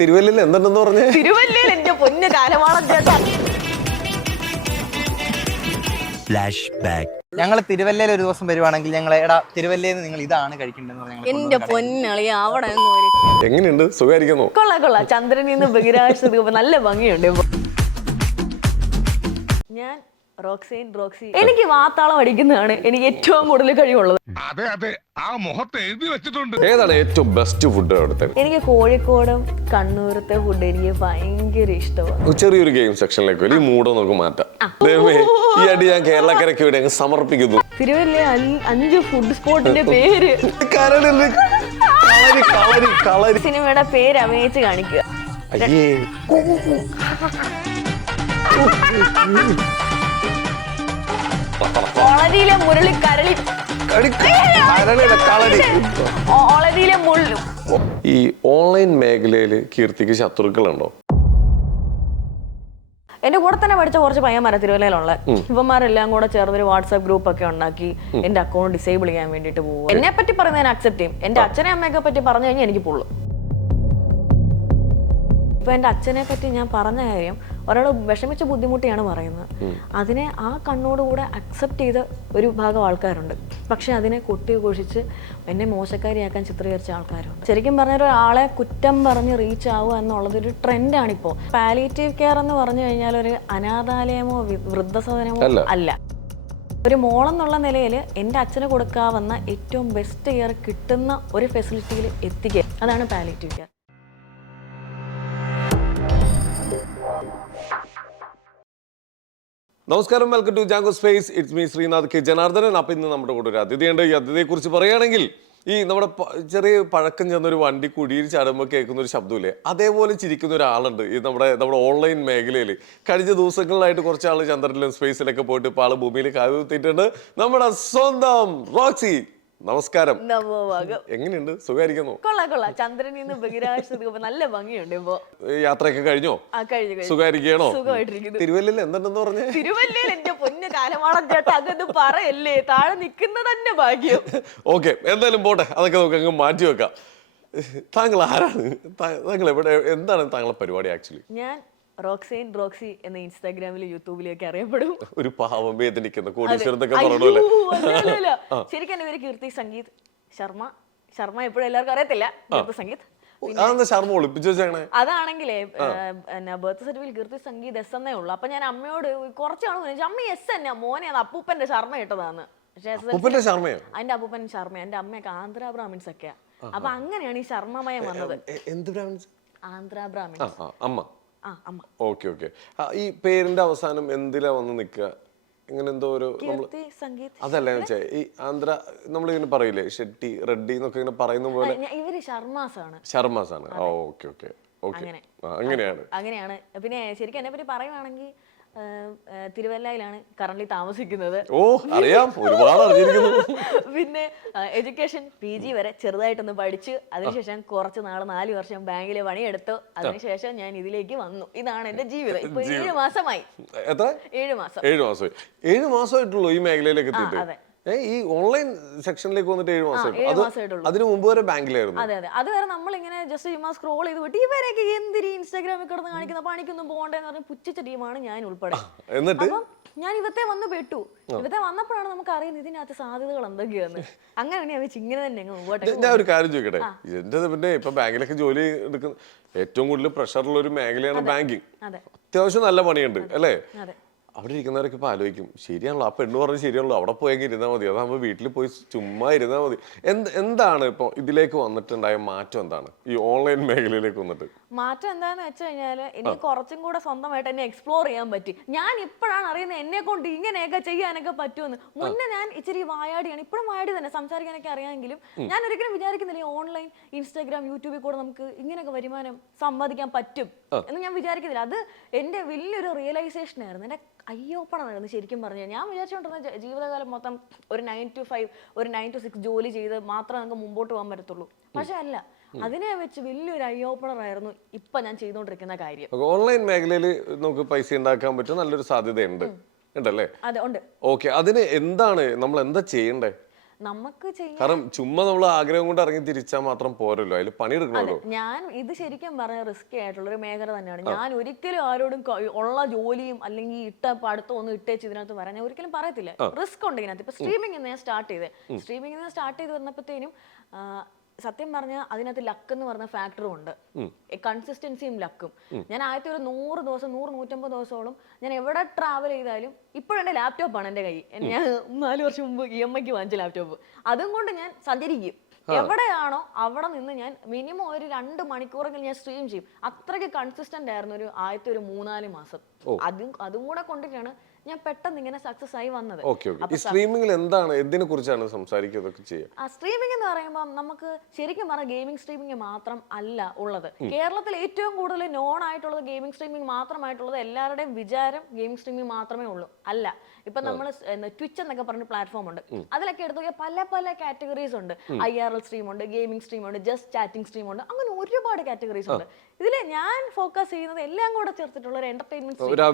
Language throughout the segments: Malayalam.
തിരുവല്ലയിൽ എന്തുണ്ടെന്ന് പറഞ്ഞേ? തിരുവല്ലയിൽ എന്റെ പൊന്ന് കാലമാളം ചേട്ടാ. ഞങ്ങൾ തിരുവല്ലയിൽ ഒരു ദിവസം വരുവാണെങ്കിൽ ഞങ്ങൾ തിരുവല്ലയിൽ നിങ്ങൾ ഇതാണ് കഴിക്കേണ്ടത്. എന്റെ പൊന്നളി അവിടെ എങ്ങനെയുണ്ട്? സുഖമായിരിക്കുന്നു? കൊള്ളാം. ചന്ദ്രനിൽ നിന്ന് ബഹിരാകാശത്ത് നല്ല ഭംഗിയുണ്ട്. ഞാൻ റോക്സി. എനിക്ക് വാത്താളം അടിക്കുന്നതാണ് എനിക്ക് ഏറ്റവും കൂടുതൽ കഴിവുള്ളത്. അതെ ആ മുഖത്ത് എഴുതി വെച്ചിട്ടുണ്ട്. ഏതാണ് ഏറ്റവും ബെസ്റ്റ് ഫുഡ് അവിടുത്തെ? എനിക്ക് കോഴിക്കോടും കണ്ണൂരത്തെ ഫുഡ് എനിക്ക് ഭയങ്കര ഇഷ്ടമാണ്. ചെറിയൊരു ഗെയിം സെക്ഷനിലേക്ക് ഈ മൂടോ നമുക്ക് മാറ്റാം. ഈ അടി ഞാൻ കേരളക്കരയ്ക്ക് വേണ്ടി അങ്ങ് സമർപ്പിക്കുന്നു. തിരുവല്ല 5 ഫുഡ് സ്പോട്ടിന്റെ പേര് സിനിമയുടെ പേര് അഭിനയിച്ച് കാണിക്കുക. ഒളരിയിലെ മുരളി കരളി, ഒളരിയിലെ മുള്ളു. ഈ ഓൺലൈൻ മേഖലയില് കീർത്തിക്ക് ശത്രുക്കളുണ്ടോ? എന്റെ കൂടെ തന്നെ പഠിച്ച കുറച്ച് പയ്യന്മാരാ തിരുവല്ലയിലുള്ള. ഇവന്മാരെല്ലാം കൂടെ ചേർന്നൊരു വാട്സ്ആപ്പ് ഗ്രൂപ്പ് ഒക്കെ ഉണ്ടാക്കി എന്റെ അക്കൗണ്ട് ഡിസേബിൾ ചെയ്യാൻ വേണ്ടിട്ട് പോകും. എന്നെ പറ്റി പറയുന്നത് ഞാൻ അക്സെപ്റ്റ് ചെയ്യും. എന്റെ അച്ഛനെ അമ്മയൊക്കെ പറ്റി പറഞ്ഞു കഴിഞ്ഞാൽ എനിക്ക് പൊള്ളും. ഇപ്പൊ എന്റെ അച്ഛനെ പറ്റി ഞാൻ പറഞ്ഞ കാര്യം ഒരാൾ വിഷമിച്ച ബുദ്ധിമുട്ടിയാണ് പറയുന്നത്. അതിനെ ആ കണ്ണോടുകൂടെ അക്സെപ്റ്റ് ചെയ്ത ഒരു ഭാഗം ആൾക്കാരുണ്ട്. പക്ഷെ അതിനെ കൊട്ടിഘോഷിച്ച് എന്നെ മോശക്കാരിയാക്കാൻ ചിത്രീകരിച്ച ആൾക്കാരുണ്ട്. ശരിക്കും പറഞ്ഞ ഒരാളെ കുറ്റം പറഞ്ഞ് റീച്ച് ആവുക എന്നുള്ളതൊരു ട്രെൻഡാണിപ്പോൾ. പാലിയേറ്റീവ് കെയർ എന്ന് പറഞ്ഞു കഴിഞ്ഞാൽ ഒരു അനാഥാലയമോ വൃദ്ധസദനമോ അല്ല. ഒരു മോളെന്നുള്ള നിലയിൽ എൻ്റെ അച്ഛന് കൊടുക്കാവുന്ന ഏറ്റവും ബെസ്റ്റ് കെയർ കിട്ടുന്ന ഒരു ഫെസിലിറ്റിയിൽ എത്തിക്കുക, അതാണ് പാലിയേറ്റീവ് കെയർ. നമസ്കാരം, welcome to Jango space. It's me Sreenath K Janardhanan. അപ്പം ഇന്ന് നമ്മുടെ കൂടെ ഒരു അതിഥിയുണ്ട്. ഈ അതിഥിയെക്കുറിച്ച് പറയുകയാണെങ്കിൽ ഈ നമ്മുടെ ചെറിയ പഴക്കം ചെന്നൊരു വണ്ടി കുടിയിൽ ചാടുമ്പോൾ കേൾക്കുന്ന ഒരു ശബ്ദമില്ലേ, അതേപോലെ ചിരിക്കുന്ന ഒരാളുണ്ട് ഈ നമ്മുടെ ഓൺലൈൻ മേഖലയിൽ. കഴിഞ്ഞ ദിവസങ്ങളിലായിട്ട് കുറച്ച് ആൾ ചന്ദ്രനിലും സ്പേസിലൊക്കെ പോയിട്ട് ഇപ്പോൾ ആൾ ഭൂമിയിൽ കാലുകുത്തിയിട്ടുണ്ട്. നമ്മുടെ സ്വന്തം റോക്സി. നമസ്കാരം. എങ്ങനെയുണ്ട്? സുഖമായിരിക്കുന്നു? കൊള്ളാം. ചന്ദ്രനിൽ നിന്ന് ബഹിരാകാശത്ത് നല്ല ഭംഗിയുണ്ട്. ഇപ്പൊ യാത്രയൊക്കെ കഴിഞ്ഞോ? സുഖമായിരിക്കണോ? തിരുവല്ലയിൽ എന്തുണ്ടെന്ന് പറഞ്ഞേ? തിരുവല്ലയിൽ എന്റെ പൊന്ന് കാലമാളം ചേട്ടാ, അതൊന്നും പറയല്ലേ. താഴെ നിൽക്കുന്ന തന്നെ ഭാഗ്യം. ഓക്കെ, എന്തായാലും പോട്ടെ, അതൊക്കെ നമുക്ക് അങ്ങ് മാറ്റി വെക്കാം. താങ്കൾ ആരാണ്? താങ്കൾ എവിടെ? എന്താണ് താങ്കളുടെ പരിപാടി? ആക്ച്വലി ഞാൻ റോക്സി എന്ന ഇൻസ്റ്റാഗ്രാമിലും യൂട്യൂബിലൊക്കെ അറിയപ്പെടും. ഒരു പാവം വേദനിക്കുന്ന കോടീശ്വരത്തൊക്കെ ശരിക്കും എന്റെ പേര് കീർത്തി സംഗീത് ശർമ്മ എപ്പോഴും എല്ലാവർക്കും അറിയത്തില്ല. സംഗീത് ശർമ്മ ഒളിപ്പിച്ചു വെച്ചാണ്. അതാണെങ്കിലേ ബർത്ത് സർട്ടിഫിക്കറ്റ് കീർത്തി സംഗീത് എസ് എന്നേ ഉള്ളു. അപ്പൊ ഞാൻ അമ്മയോട് കുറച്ചാണ് ചോദിച്ചു, അമ്മ എസ് എന്നാ മോനെ, അത് അപ്പൂപ്പന്റെ ശർമ്മ ഇട്ടതാന്ന്. പക്ഷേ അതിന്റെ അപ്പൂപ്പൻ ശർമ്മ, എന്റെ അമ്മയൊക്കെ ആന്ധ്ര ബ്രാഹ്മിൻസ് ഒക്കെയാ. അപ്പൊ അങ്ങനെയാണ് ഈ ശർമ്മമയം വന്നത്. ആന്ധ്ര ബ്രാഹ്മിൻസ് അമ്മ. ഓക്കെ. ഈ പേരിന്റെ അവസാനം എന്തിലാ വന്ന് നിക്കുക? ഇങ്ങനെ എന്തോ ഒരു അതല്ല വെച്ചാ ഈ ആന്ധ്ര നമ്മളിങ്ങനെ പറയില്ലേ, ഷെട്ടി റെഡ്ഡി എന്നൊക്കെ ഇങ്ങനെ പറയുന്ന പോലെ ഇവര് ശർമാസ് ആണ്. ഓക്കെ. അങ്ങനെയാണ്. പിന്നെ ശരിക്കും എന്നെ പറ്റി പറയുവാണെങ്കിൽ തിരുവല്ലയിലാണ് കറന്റ് താമസിക്കുന്നത്. അറിയാം, ഒരുപാട് അറിഞ്ഞിരിക്കുന്നു. പിന്നെ എഡ്യൂക്കേഷൻ PG വരെ ചെറുതായിട്ടൊന്ന് പഠിച്ചു. അതിനുശേഷം കുറച്ച് നാള് 4 വർഷം ബാങ്കിലെ പണിയെടുത്തു. അതിനുശേഷം ഞാൻ ഇതിലേക്ക് വന്നു. ഇതാണ് എന്റെ ജീവിതം. ഇപ്പൊ 7 മാസമായി. 7 മാസമായിട്ടുള്ളൂ ഈ മേഖലയിലേക്ക് എത്തിയിട്ട്. ഈ ഓൺലൈൻ സെക്ഷനിലേക്ക് വന്നിട്ട് 7 മാസമായിട്ടുള്ളൂ. അതിന് മുമ്പ് വരെ ബാങ്കിലായിരുന്നു. അതെ. അതുവരെ നമ്മളിങ്ങനെ ജസ്റ്റ് ചുമ്മാ സ്ക്രോൾ ചെയ്ത് വിട്ട് ഇവരൊക്കെ എന്തിരി ഇൻസ്റ്റാഗ്രാമിൽ കിടന്ന് കാണിക്കുന്ന പണിക്കൊന്നും പോകണ്ടെന്ന് പറഞ്ഞ് പുച്ഛിച്ച ടീമാണ് ഞാൻ ഉൾപ്പെടെ. അപ്പം ഞാൻ ഇവത്തെ വന്ന് പെട്ടു. ഇവത്തെ വന്നപ്പോഴാണ് നമുക്ക് അറിയുന്നത് ഇതിനകത്ത് സാധ്യതകൾ എന്തൊക്കെയാന്ന്. അങ്ങനെയാണ് ഞാൻ വെച്ച് ഇങ്ങനെ തന്നെ ഞാൻ ഒരു കാര്യം ചോദിക്കട്ടെ, എന്റെ പിന്നെ ഇപ്പൊ ബാങ്കിലൊക്കെ ജോലി എടുക്കുന്ന ഏറ്റവും കൂടുതൽ പ്രഷറുള്ള ഒരു മേഖലയാണ് ബാങ്കിങ്. അത്യാവശ്യം നല്ല പണിയുണ്ട് അല്ലേ? അവിടെ ഇരിക്കുന്നവരൊക്കെ ഇപ്പൊ ആലോചിക്കും, ശരിയാണല്ലോ ആ പെണ്ണ് പറഞ്ഞ് ശരിയാണല്ലോ, അവിടെ പോയെങ്കിൽ ഇരുന്നാൽ മതി, അതാകുമ്പോൾ വീട്ടിൽ പോയി ചുമ്മാ ഇരുന്നാൽ മതി. എന്താണ് ഇപ്പൊ ഇതിലേക്ക് വന്നിട്ടുണ്ടായ മാറ്റം? എന്താണ് ഈ ഓൺലൈൻ മേഖലയിലേക്ക് വന്നിട്ട് മാറ്റം? എന്താന്ന് വെച്ച് കഴിഞ്ഞാല് എനിക്ക് കുറച്ചും കൂടെ സ്വന്തമായിട്ട് എന്നെ എക്സ്പ്ലോർ ചെയ്യാൻ പറ്റി. ഞാൻ ഇപ്പോഴാണ് അറിയുന്നത് എന്നെ കൊണ്ട് ഇങ്ങനെയൊക്കെ ചെയ്യാനൊക്കെ പറ്റുമെന്ന്. മുന്നേ ഞാൻ ഇച്ചിരി വായാടിയാണ്, ഇപ്പോഴും വായാടി തന്നെ, സംസാരിക്കാനൊക്കെ അറിയാമെങ്കിലും ഞാൻ ഒരിക്കലും വിചാരിക്കുന്നില്ല ഈ ഓൺലൈൻ ഇൻസ്റ്റാഗ്രാം യൂട്യൂബിൽ കൂടെ നമുക്ക് ഇങ്ങനെയൊക്കെ വരുമാനം സമ്പാദിക്കാൻ പറ്റും എന്ന് ഞാൻ വിചാരിക്കുന്നില്ല. അത് എന്റെ വലിയൊരു റിയലൈസേഷൻ ആയിരുന്നു, എന്റെ അയ്യോപ്പണമായിരുന്നു ശരിക്കും പറഞ്ഞാൽ. ഞാൻ വിചാരിച്ചുകൊണ്ടിരുന്ന ജീവിതകാലം മൊത്തം ഒരു 9 to 5 ഒരു 9 to 6 ജോലി ചെയ്ത് മാത്രമേ നമുക്ക് മുമ്പോട്ട് പോകാൻ പറ്റത്തുള്ളൂ. പക്ഷെ അല്ല, അതിനെ വെച്ച് വലിയൊരു അയ്യോപ്പണറായിരുന്നു ഇപ്പൊ ഞാൻ ചെയ്തുകൊണ്ടിരിക്കുന്ന കാര്യം. ഓൺലൈൻ മേഖലയിൽ നമുക്ക് പൈസ ഉണ്ടാക്കാൻ പറ്റും, നല്ലൊരു സാധ്യതയുണ്ട്. ഉണ്ടല്ലേ? അതെ, ഉണ്ട്. ഓക്കെ, അതിന് എന്താണ് നമ്മൾ എന്താ ചെയ്യണ്ടേ? നമുക്ക് ചെയ്യാൻ കാരണം ചുമ്മാ നമ്മൾ ആഗ്രഹം കൊണ്ട് ഇറങ്ങി തിരിച്ചാൽ മാത്രം പോരല്ലോ, അതിൽ പണിയെടുക്കണമല്ലോ. ഞാൻ ഇത് ശരിക്കും പറഞ്ഞ റിസ്കി ആയിട്ടുള്ള ഒരു മേഖല തന്നെയാണ്. ഞാൻ ഒരിക്കലും ആരോടും ഉള്ള ജോലിയും അല്ലെങ്കിൽ പഠിത്തം ഒന്നും ഇട്ടേച്ച് ഇതിനകത്ത് വരാൻ ഞാൻ ഒരിക്കലും പറയത്തില്ല. റിസ്ക് ഉണ്ട് ഇതിനകത്ത്. ഇപ്പൊ സ്ട്രീമിംഗ് ഞാൻ സ്റ്റാർട്ട് ചെയ്ത് വന്നപ്പോഴത്തേനും സത്യം പറഞ്ഞാൽ അതിനകത്ത് ലക്ക് എന്ന് പറഞ്ഞ ഫാക്ടറും ഉണ്ട്, കൺസിസ്റ്റൻസിയും ലക്കും. ഞാൻ ആദ്യത്തെ ഒരു 100 ദിവസം 100-150 ദിവസത്തോളം ഞാൻ എവിടെ ട്രാവൽ ചെയ്താലും ഇപ്പോഴും എൻ്റെ ലാപ്ടോപ്പാണ് എൻ്റെ കൈ. ഞാൻ 4 വർഷം മുമ്പ് EMI വാങ്ങിച്ച ലാപ്ടോപ്പ്. അതും കൊണ്ട് ഞാൻ സഞ്ചരിക്കും. എവിടെയാണോ അവിടെ നിന്ന് ഞാൻ മിനിമം ഒരു 2 മണിക്കൂറെങ്കിലും ഞാൻ സ്ട്രീം ചെയ്യും. അത്രയ്ക്ക് കൺസിസ്റ്റന്റ് ആയിരുന്നു ആദ്യത്തെ ഒരു 3-4 മാസം. അതും കൂടെ കൊണ്ടിട്ടാണ് ഞാൻ പെട്ടെന്ന് ഇങ്ങനെ സക്സസ് ആയി വന്നത്. സ്ട്രീമിംഗിൽ എന്താണ്, എന്തിനെ കുറിച്ചാണ് സംസാരിക്കുന്നതൊക്കെ ചെയ്യുക? സ്ട്രീമിംഗ് എന്ന് പറയുമ്പോൾ നമുക്ക് ശരിക്കും പറഞ്ഞാൽ ഗെയിമിംഗ് സ്ട്രീമിംഗ് മാത്രം അല്ല ഉള്ളത്. കേരളത്തിൽ ഏറ്റവും കൂടുതൽ നോൺ ആയിട്ടുള്ളത് ഗെയിമിംഗ് സ്ട്രീമിംഗ് മാത്രമായിട്ടുള്ളത്. എല്ലാവരുടെയും വിചാരം ഗെയിമിംഗ് സ്ട്രീമിംഗ് മാത്രമേ ഉള്ളൂ. അല്ല, ഇപ്പൊ നമ്മൾ ട്വിച്ച് എന്നൊക്കെ പറഞ്ഞ പ്ലാറ്റ്ഫോം ഉണ്ട്. അതിലൊക്കെ എടുത്തു നോക്കിയാൽ പല പല കാറ്റഗറീസ് ഉണ്ട്. IRL സ്ട്രീം ഉണ്ട്, ഗെയിമിംഗ് സ്ട്രീം ഉണ്ട്, ജസ്റ്റ് ചാറ്റിംഗ് സ്ട്രീം ഉണ്ട്. അങ്ങനെ ഒരുപാട് കാറ്റഗറീസ് ഉണ്ട്. ഇതില് ഞാൻ ഫോക്കസ് ചെയ്യുന്നത് എല്ലാം കൂടെ ചേർത്തിട്ടുള്ള ഒരു എന്റർടൈൻമെന്റ്.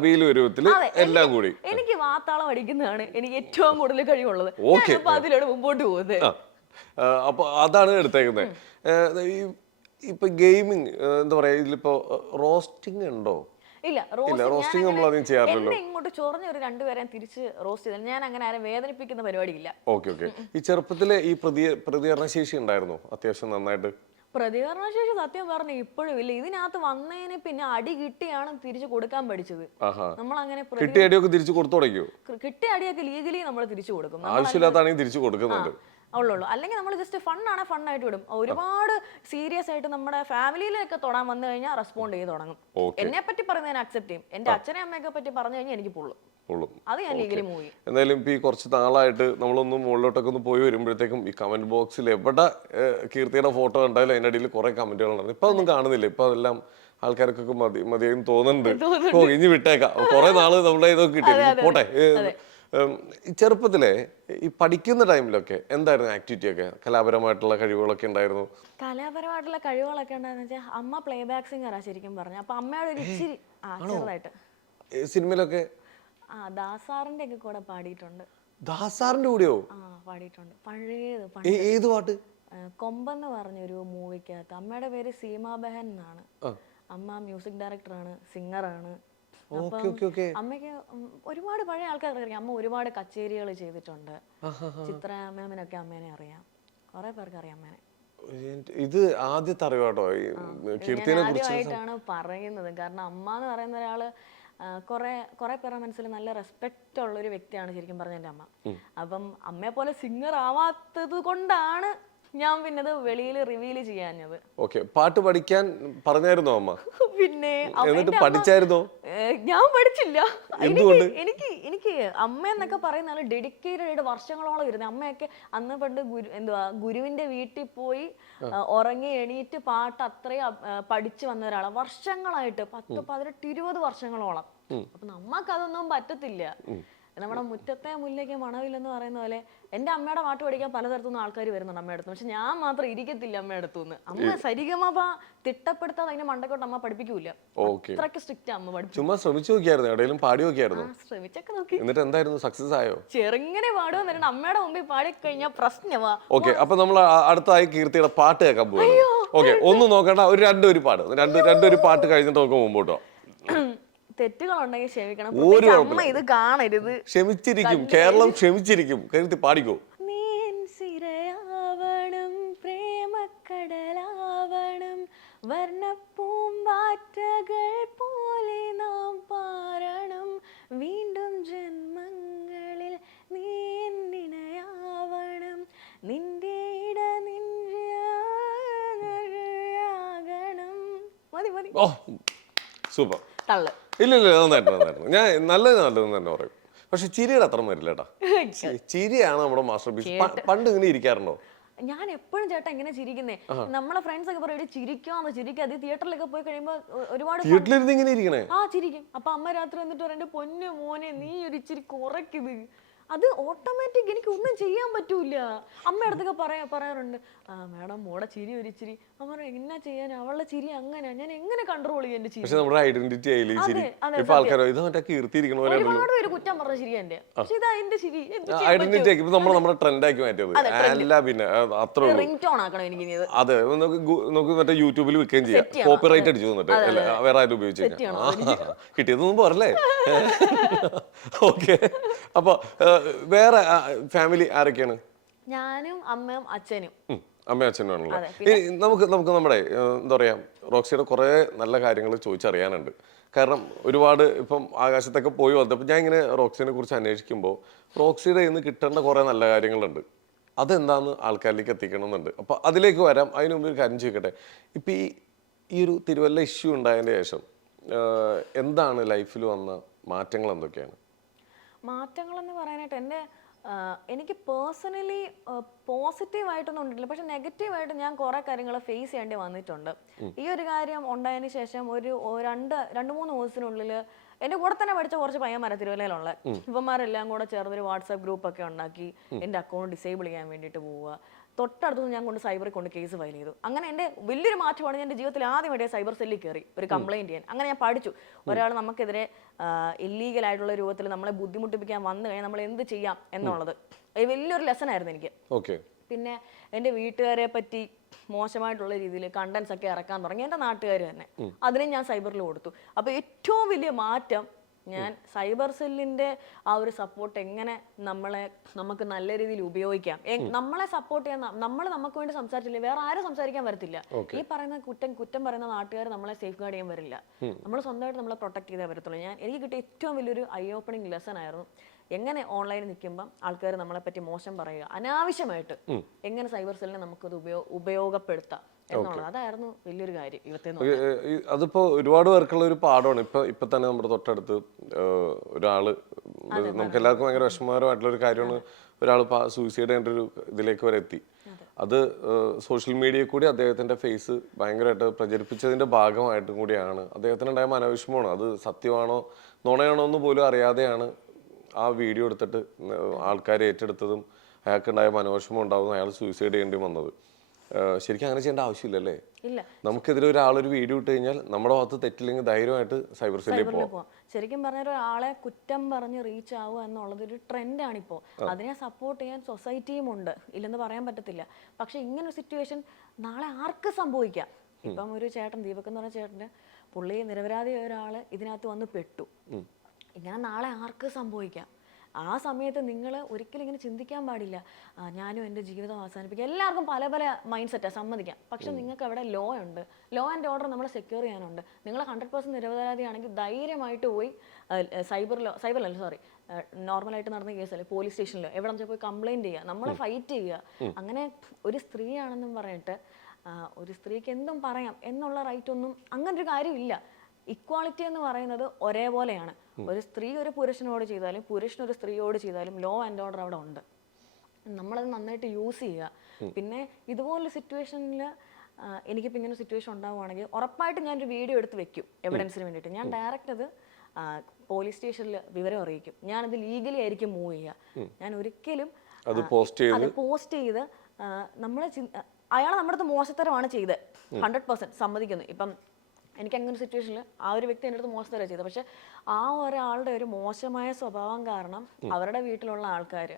എല്ലാം കൂടി എനിക്ക് വാത്താളം അടിക്കുന്നതാണ് എനിക്ക് ഏറ്റവും കൂടുതൽ കഴിവുള്ളത്. അതിലൂടെ മുമ്പോട്ട് പോകുന്നത്. അപ്പൊ അതാണ് എടുത്തേക്കുന്നത്. ഇപ്പൊ ഗെയിമിംഗ് എന്താ പറയാ, ഇതിലിപ്പോ റോസ്റ്റിംഗ് ഉണ്ടോ? ഇല്ല, റോസ്റ്റിംഗ് നമ്മൾ അധികം ചെയ്യാറില്ലല്ലോ. എന്നെ ഇങ്ങോട്ട് ചൊറഞ്ഞ ഒരു 2 പേരെ തിരിച്ച് റോസ്റ്റ് ചെയ്താൽ ഞാൻ അങ്ങനെ ആരും വേദനിപ്പിക്കുന്ന പരിപാടിയില്ല. ഓക്കെ. ഈ ചെറുപ്പത്തിലെ ഈ പ്രതികരണ ശേഷി ഉണ്ടായിരുന്നു അത്യാവശ്യം നന്നായിട്ട്? പ്രതികരണശേഷി സത്യം പറഞ്ഞു ഇപ്പോഴും ഇല്ല. ഇതിനകത്ത് വന്നതിന് പിന്നെ അടി കിട്ടിയാണ് തിരിച്ചു കൊടുക്കാൻ പഠിച്ചത്. നമ്മൾ അങ്ങനെ കിട്ടിയ അടിയൊക്കെ തിരിച്ചു കൊടുത്തു തുടങ്ങിയോ? കിട്ടിയ അടിയൊക്കെ ലീഗലി നമ്മൾ തിരിച്ചു കൊടുക്കും. ആവശ്യമില്ലാത്താണെങ്കിൽ തിരിച്ചു കൊടുക്കുന്നുണ്ട്. ഉള്ളൂ. അല്ലെങ്കിൽ നമ്മൾ ജസ്റ്റ് ഫണ്ണാണ് ഫണ്ണായിട്ട് വിടും. ഒരുപാട് സീരിയസ് ആയിട്ട് നമ്മുടെ ഫാമിലിയിലൊക്കെ തൊടാൻ വന്നു കഴിഞ്ഞാൽ റെസ്പോണ്ട് ചെയ്ത് തുടങ്ങും. എന്നെ പറ്റി പറയുന്നതിന് അക്സെപ്റ്റ് ചെയ്യും. എന്റെ അച്ഛനെ അമ്മയൊക്കെ പറ്റി പറഞ്ഞു കഴിഞ്ഞാൽ എനിക്ക് പൊള്ളും. അത് ഞാൻ ലീഗലി മൂവ് ചെയ്യും. എന്തായാലും ഇപ്പൊ ഈ കുറച്ച് നാളായിട്ട് നമ്മളൊന്ന് മുകളിലോട്ടൊക്കെ ഒന്ന് പോയി വരുമ്പോഴത്തേക്കും ഈ കമന്റ് ബോക്സിൽ എവിടെ കീർത്തിയുടെ ഫോട്ടോ കണ്ടാലും അതിന്റെ അടിയിൽ കുറെ കമന്റുകൾ ഉണ്ടായിരുന്നു. ഇപ്പൊ ഒന്നും കാണുന്നില്ല. ഇപ്പൊ അതെല്ലാം ആൾക്കാർക്കൊക്കെ മതിയായി തോന്നുന്നുണ്ട്. ഇനി വിട്ടേക്കാം, കുറെ നാള് നമ്മളെ ഇതൊക്കെ കിട്ടി പോട്ടെ. ചെറുപ്പത്തിലെ ഈ പഠിക്കുന്ന ടൈമിലൊക്കെ എന്തായിരുന്നു ആക്ടിവിറ്റി ഒക്കെ? കലാപരമായിട്ടുള്ള കഴിവുകളൊക്കെ ഉണ്ടായിരുന്നു? കലാപരമായിട്ടുള്ള കഴിവുകളൊക്കെ ഉണ്ടായെന്ന് വെച്ചാൽ അമ്മ പ്ലേ ബാക്ക് സിംഗറാ ശരിക്കും പറഞ്ഞു. അപ്പൊ അമ്മയോട് ഒരു ഇച്ചിരി ചെറുതായിട്ട് സിനിമയിലൊക്കെ ദാസാറിന്റെ ഒക്കെ കൂടെ പാടിയിട്ടുണ്ട്. ദാസാറിന്റെ കൂടെയോ? പാടിയിട്ടുണ്ട്. പഴയത് ഏത് പാട്ട്? കൊമ്പെന്ന് പറഞ്ഞൊരു മൂവിക്കകത്ത്. അമ്മയുടെ പേര് സീമാ ബെഹൻ എന്നാണ്. അമ്മ മ്യൂസിക് ഡയറക്ടറാണ്, സിംഗറാണ്. അമ്മയ്ക്ക് ഒരുപാട് പഴയ ആൾക്കാർ അറിയാം. അമ്മ ഒരുപാട് കച്ചേരികൾ ചെയ്തിട്ടുണ്ട്. ചിത്ര മാമിനൊക്കെ അമ്മേനെ അറിയാം. കുറെ പേർക്ക് അറിയാം അമ്മേനെ. ഇത് ആദ്യത്തെ അറിവാട്ടോ ആദ്യമായിട്ടാണ് പറയുന്നത്. കാരണം അമ്മ എന്ന് പറയുന്ന ഒരാള് കുറെ പേരുടെ മനസ്സിൽ നല്ല റെസ്പെക്റ്റ് ഉള്ള ഒരു വ്യക്തിയാണ് ശരിക്കും പറഞ്ഞ എൻ്റെ അമ്മ. അപ്പം അമ്മയെ പോലെ സിംഗർ ആവാത്തത് കൊണ്ടാണ് ഞാൻ പിന്നെ അത് വെളിയിൽ റിവീൽ ചെയ്യാഞ്ഞത്. പാട്ട് പഠിക്കാൻ പറഞ്ഞായിരുന്നോ അമ്മ? പിന്നെ പഠിച്ചായിരുന്നോ? ഞാൻ പഠിച്ചില്ല. എനിക്ക് അമ്മ എന്നൊക്കെ പറയുന്ന ആള് ഡെഡിക്കേറ്റഡ് ആയിട്ട് വർഷങ്ങളോളം ഇരുന്നത്. അമ്മയൊക്കെ അന്ന് പണ്ട് ഗുരുവിന്റെ വീട്ടിൽ പോയി ഉറങ്ങി എണീറ്റ് പാട്ട് അത്രയും പഠിച്ചു വന്ന ഒരാളാണ്. വർഷങ്ങളായിട്ട് 10, 18, 20 വർഷങ്ങളോളം. അപ്പൊ നമ്മക്ക് അതൊന്നും പറ്റത്തില്ല. നമ്മുടെ മുറ്റത്തെ മുല്ലയ്ക്ക് മണവില്ലെന്ന് പറയുന്ന പോലെ എന്റെ അമ്മയുടെ പാട്ട് പഠിക്കാൻ പലതരത്തുനിന്ന് ആൾക്കാർ വരുന്നുണ്ട് അമ്മയുടെ അടുത്ത്. പക്ഷെ ഞാൻ മാത്രം ഇരിക്കത്തില്ല അമ്മയുടെ അടുത്തുനിന്ന്. അമ്മ സരിഗമപ തിട്ടപ്പെടുത്താതെ അതിന്റെ മണ്ടക്കോട്ട് അമ്മ പഠിപ്പിക്കൂല. അത്രയ്ക്ക് സ്ട്രിക്റ്റ് അമ്മ പഠിപ്പിച്ചു. ചുമ്മാ ശ്രമിച്ചു നോക്കിയായിരുന്നു, എവിടെയെങ്കിലും പാടി നോക്കിയായിരുന്നു? ശ്രമിച്ചൊക്കെ നോക്കി. എന്നിട്ട് എന്തായിരുന്നു, സക്സസ് ആയോ? ചെറുങ്ങനെ പാടുമെന്ന് അമ്മയുടെ മുമ്പിൽ പാടി കഴിഞ്ഞാൽ പ്രശ്നമാ. അപ്പൊ നമ്മൾ അടുത്തായി കീർത്തിയുടെ പാട്ട് കേൾക്കാൻ പോകും. ഒന്നും നോക്കണ്ട, ഒരു രണ്ടൊരു പാട്ട് കഴിഞ്ഞിട്ട് നമുക്ക് മുമ്പോട്ടോ. തെറ്റുകളുണ്ടെങ്കിൽ ക്ഷമിക്കണം. അമ്മ ഇത് കാണരുത്. ക്ഷമിച്ചിരിക്കും, കേരളം ക്ഷമിച്ചിരിക്കും. കീർത്തി പാടിക്കോ. സിരയാവണം പ്രേമക്കടലാവണം വർണ്ണപ്പൂമ്പാറ്റകൾ പോലെ നാം പാരണം വീണ്ടും ജന്മങ്ങളിൽ നീ എന്നിണയാവണം നിന്റെ ഇടനെഞ്ചാകണം. മതി. സൂപ്പർ. തള്ളു. ഇല്ല നന്നായിരുന്നു. ഞാൻ നല്ലതെന്ന് തന്നെ പറയും. പക്ഷെ ചിരിയുടെ അത്ര വരില്ലേട്ടാ. ചിരിയാണ് നമ്മുടെ മാസ്റ്റർ പീസ്. പണ്ട് ഇങ്ങനെ ഇരിക്കാറുണ്ടോ? ഞാൻ എപ്പോഴും ചേട്ടാ എങ്ങനെ ചിരിക്കുന്നേ. നമ്മളെ ഫ്രണ്ട്സ് ഒക്കെ പറയും ചിരിക്കാതെ അത് തിയേറ്ററിലൊക്കെ പോയി കഴിയുമ്പോ ഒരുപാട് ഇങ്ങനെ ഇരിക്കണേ. ചിരിക്കും. അപ്പൊ അമ്മ രാത്രി വന്നിട്ട് പറയും പൊന്നു മോനെ നീ ഒരു ഇച്ചിരി കുറയ്ക്കുന്നത്. അത് ഓട്ടോമാറ്റിക്, എനിക്ക് ഒന്നും ചെയ്യാൻ പറ്റൂല. അമ്മ അടുത്തൊക്കെ പറയാറുണ്ട്, മാഡം മോടെ ചിരി ഒരു ചിരി. അമ്മ പറയും എന്നാ ചെയ്യാൻ, അവളുടെ ചിരി അങ്ങനെ, ഞാൻ എങ്ങനെ കൺട്രോൾ ചെയ്യും എന്റെ ചിരി? പക്ഷെ നമ്മുടെ ഐഡന്റിറ്റി ആയില്ലേ ഈ ചിരി. അതെ, ഇപ്പൊ ആൾക്കാരോ ഇത് മറ്റേ കീർത്തിയിരിക്കണ പോലെ ഒരുപാട് പേര് കുറ്റം പറഞ്ഞ ശരി എന്റെ, പക്ഷെ ഇതാ എന്റെ ചിരി. ഐഡന്റിറ്റി ആക്കി ഇപ്പൊ നമ്മുടെ ട്രെൻഡ് ആക്കി മാറ്റിയത്. അല്ല പിന്നെ അത്രേ ഉള്ളൂ. റിംഗ് ടോൺ ആക്കണം എനിക്ക് ഇനി ഇത്. അതെ, നമുക്ക് മറ്റേ യൂട്യൂബിൽ വിൽക്കുകയും ചെയ്യാം. കോപ്പിറൈറ്റ് അടിച്ചു തന്നിട്ട് വേറെ ആരും ഉപയോഗിച്ച് കിട്ടിയതൊന്നും പോരല്ലേ. ഓക്കെ. അപ്പൊ വേറെ ഫാമിലി ആരൊക്കെയാണ്? ഞാനും അമ്മയും അച്ഛനും. അമ്മയും അച്ഛനും ആണല്ലോ. നമുക്ക് നമ്മുടെ എന്താ പറയാ, റോക്സിയുടെ കുറെ നല്ല കാര്യങ്ങൾ ചോദിച്ചറിയാനുണ്ട്. കാരണം ഒരുപാട് ഇപ്പം ആകാശത്തൊക്കെ പോയി വന്നപ്പോൾ ഞാൻ ഇങ്ങനെ റോക്സിനെ കുറിച്ച് അന്വേഷിക്കുമ്പോൾ റോക്സിയുടെ കയ്യിൽ നിന്ന് കിട്ടേണ്ട കുറെ നല്ല കാര്യങ്ങളുണ്ട്. അതെന്താന്ന് ആൾക്കാരിലേക്ക് എത്തിക്കണമെന്നുണ്ട്. അപ്പൊ അതിലേക്ക് വരാം. അതിന് മുമ്പ് ഒരു കാര്യം ചോദിക്കട്ടെ, ഇപ്പൊ ഈ ഒരു തിരുവല്ല ഇഷ്യൂ ഉണ്ടായതിന് ശേഷം എന്താണ് ലൈഫിൽ വന്ന മാറ്റങ്ങൾ എന്തൊക്കെയാണ്? മാറ്റങ്ങൾ എന്ന് പറയാനായിട്ട് എനിക്ക് പേഴ്സണലി പോസിറ്റീവായിട്ടൊന്നും ഉണ്ടിട്ടില്ല, പക്ഷെ നെഗറ്റീവായിട്ട് ഞാൻ കുറെ കാര്യങ്ങൾ ഫേസ് ചെയ്യേണ്ടി വന്നിട്ടുണ്ട്. ഈ ഒരു കാര്യം ഉണ്ടായതിനു ശേഷം ഒരു രണ്ട് മൂന്ന് ദിവസത്തിനുള്ളിൽ എന്റെ കൂടെ തന്നെ പഠിച്ച കുറച്ച് പയ്യന്മാരെ തിരുവല്ലയിലുള്ള ഇവന്മാരെല്ലാം കൂടെ ചേർന്നൊരു വാട്സാപ്പ് ഗ്രൂപ്പ് ഒക്കെ ഉണ്ടാക്കി എന്റെ അക്കൗണ്ട് ഡിസേബിൾ ചെയ്യാൻ വേണ്ടിയിട്ട് പോവുക. തൊട്ടടുത്തുനിന്ന് ഞാൻ കൊണ്ട് സൈബറിൽ കൊണ്ട് കേസ് ഫയൽ ചെയ്തു. അങ്ങനെ എൻ്റെ വലിയൊരു മാറ്റമാണ്. ഞാൻ എൻ്റെ ജീവിതത്തിൽ ആദ്യമായിട്ട് സൈബർ സെല്ലിൽ കയറി ഒരു കംപ്ലൈൻറ്റ് ചെയ്യാൻ. അങ്ങനെ ഞാൻ പഠിച്ചു, ഒരാൾ നമുക്കെതിരെ ഇല്ലീഗൽ ആയിട്ടുള്ള രൂപത്തിൽ നമ്മളെ ബുദ്ധിമുട്ടിപ്പിക്കാൻ വന്നു കഴിഞ്ഞാൽ നമ്മൾ എന്ത് ചെയ്യാം എന്നുള്ളത് വലിയൊരു ലെസൺ ആയിരുന്നു എനിക്ക്. പിന്നെ എൻ്റെ വീട്ടുകാരെ പറ്റി മോശമായിട്ടുള്ള രീതിയിൽ കണ്ടന്റ്സ് ഒക്കെ ഇറക്കാൻ തുടങ്ങി എൻ്റെ നാട്ടുകാർ തന്നെ. അതിനെ ഞാൻ സൈബറിൽ കൊടുത്തു. അപ്പോൾ ഏറ്റവും വലിയ മാറ്റം, ഞാൻ സൈബർ സെല്ലിന്റെ ആ ഒരു സപ്പോർട്ട് എങ്ങനെ നമുക്ക് നല്ല രീതിയിൽ ഉപയോഗിക്കാം, നമ്മളെ സപ്പോർട്ട് ചെയ്യാൻ നമ്മൾ നമുക്ക് വേണ്ടി സംസാരിച്ചില്ലേ വേറെ ആരും സംസാരിക്കാൻ വരത്തില്ല. ഈ പറയുന്ന കുറ്റം പറയുന്ന നാട്ടുകാർ നമ്മളെ സേഫ് ഗാർഡ് ചെയ്യാൻ വരില്ല. നമ്മൾ സ്വന്തമായിട്ട് നമ്മളെ പ്രൊട്ടക്ട് ചെയ്തേ വരത്തുള്ളൂ. എനിക്ക് കിട്ടിയ ഏറ്റവും വലിയൊരു ഐ ഓപ്പണിംഗ് ലെസൺ ആയിരുന്നു എങ്ങനെ ഓൺലൈനിൽ നിൽക്കുമ്പോൾ ആൾക്കാർ നമ്മളെ പറ്റി മോശം പറയുക അനാവശ്യമായിട്ട് എങ്ങനെ സൈബർ സെല്ലിനെ നമുക്കത് ഉപയോഗപ്പെടുത്താം എന്നുള്ളത്. അതായിരുന്നു വലിയൊരു കാര്യം ഇവത്തെ. അതിപ്പോ ഒരുപാട് പേർക്കുള്ള ഒരു പാഠമാണ്. ഇപ്പൊ തന്നെ നമ്മുടെ തൊട്ടടുത്ത് ഒരാള്, നമുക്ക് എല്ലാവർക്കും ഭയങ്കര വിഷമകരമായിട്ടുള്ള ഒരു കാര്യമാണ്, ഒരാൾ സൂയിസൈഡ് ചെയ്യേണ്ട ഒരു ഇതിലേക്ക് വരെ എത്തി. അത് സോഷ്യൽ മീഡിയയിൽ കൂടി അദ്ദേഹത്തിന്റെ ഫേസ് ഭയങ്കരമായിട്ട് പ്രചരിപ്പിച്ചതിന്റെ ഭാഗമായിട്ടും കൂടിയാണ്. അദ്ദേഹത്തിനുണ്ടായ മനോവിഷമമാണ്. അത് സത്യമാണോ നുണയാണോ എന്ന് പോലും അറിയാതെയാണ് ആ വീഡിയോ എടുത്തിട്ട് ആൾക്കാർ ഏറ്റെടുത്തതും അയാൾക്കുണ്ടായ മനോവിഷമം ഉണ്ടാവുന്ന അയാൾ സൂയിസൈഡ് ചെയ്യേണ്ടി വന്നത്. ശരിക്കും അങ്ങനെ ചെയ്യേണ്ട ആവശ്യമില്ലല്ലേ? നമുക്കെതിരെ ഒരാളൊരു വീഡിയോ ഇട്ട് കഴിഞ്ഞാൽ നമ്മുടെ ഭാഗത്ത് തെറ്റില്ലെങ്കിൽ ധൈര്യമായിട്ട് സൈബർ സെല്ലിൽ പോവാം. ശരിക്കും പറഞ്ഞ ഒരാളെ കുറ്റം പറഞ്ഞ് റീച്ച് ആവുക എന്നുള്ളത് ഒരു ട്രെൻഡാണ് ഇപ്പോൾ. അതിനെ സപ്പോർട്ട് ചെയ്യാൻ സൊസൈറ്റിയും ഉണ്ട്, ഇല്ലെന്ന് പറയാൻ പറ്റത്തില്ല. പക്ഷെ ഇങ്ങനൊരു സിറ്റുവേഷൻ നാളെ ആർക്ക് സംഭവിക്കാം. ഇപ്പം ഒരു ചേട്ടൻ, ദീപക് എന്ന് പറഞ്ഞ ചേട്ടൻ്റെ പുള്ളി നിരപരാധി ഒരാൾ ഇതിനകത്ത് വന്ന് പെട്ടു. ഇങ്ങനെ നാളെ ആർക്ക് സംഭവിക്കാം. ആ സമയത്ത് നിങ്ങൾ ഒരിക്കലും ഇങ്ങനെ ചിന്തിക്കാൻ പാടില്ല, ഞാനും എൻ്റെ ജീവിതം അവസാനിപ്പിക്കുക. എല്ലാവർക്കും പല പല മൈൻഡ് സെറ്റാണ്, സമ്മതിക്കാം. പക്ഷെ നിങ്ങൾക്ക് അവിടെ ലോ ഉണ്ട്, ലോ ആൻഡ് ഓർഡർ നമ്മളെ സെക്യൂർ ചെയ്യാനുണ്ട്. നിങ്ങൾ 100% നിരപരാധിയാണെങ്കിൽ ധൈര്യമായിട്ട് പോയി നോർമലായിട്ട് നടന്ന കേസല്ലേ, പോലീസ് സ്റ്റേഷനിലോ എവിടെ വെച്ചാൽ പോയി കംപ്ലൈൻറ്റ് ചെയ്യുക, നമ്മളെ ഫൈറ്റ് ചെയ്യുക. അങ്ങനെ ഒരു സ്ത്രീയാണെന്നും പറഞ്ഞിട്ട് ഒരു സ്ത്രീക്ക് എന്തും പറയാം എന്നുള്ള റൈറ്റ് ഒന്നും അങ്ങനെ ഒരു കാര്യമില്ല. ഇക്വാളിറ്റി എന്ന് പറയുന്നത് ഒരേപോലെയാണ്. ഒരു സ്ത്രീ ഒരു പുരുഷനോട് ചെയ്താലും പുരുഷൻ ഒരു സ്ത്രീയോട് ചെയ്താലും ലോ ആൻഡ് ഓർഡർ അവിടെ ഉണ്ട്. നമ്മളത് നന്നായിട്ട് യൂസ് ചെയ്യുക. പിന്നെ ഇതുപോലൊരു സിറ്റുവേഷനിൽ എനിക്കിപ്പോൾ ഇങ്ങനെ സിറ്റുവേഷൻ ഉണ്ടാവുകയാണെങ്കിൽ ഉറപ്പായിട്ട് ഞാനൊരു വീഡിയോ എടുത്ത് വെക്കും എവിഡൻസിന് വേണ്ടിയിട്ട്. ഞാൻ ഡയറക്റ്റ് അത് പോലീസ് സ്റ്റേഷനിൽ വിവരം അറിയിക്കും. ഞാനത് ലീഗലി ആയിരിക്കും മൂവ് ചെയ്യുക. ഞാൻ ഒരിക്കലും അത് പോസ്റ്റ് ചെയ്ത് അയാൾ നമ്മുടെ അടുത്ത് മോശത്തരമാണ് ചെയ്തത് 100% സമ്മതിക്കുന്നു. ഇപ്പം എനിക്ക് അങ്ങനെ സിറ്റുവേഷനിൽ ആ ഒരു വ്യക്തി എൻ്റെ അടുത്ത് മോശത്തരം ചെയ്തത്, പക്ഷെ ആ ഒരാളുടെ ഒരു മോശമായ സ്വഭാവം കാരണം അവരുടെ വീട്ടിലുള്ള ആൾക്കാർ,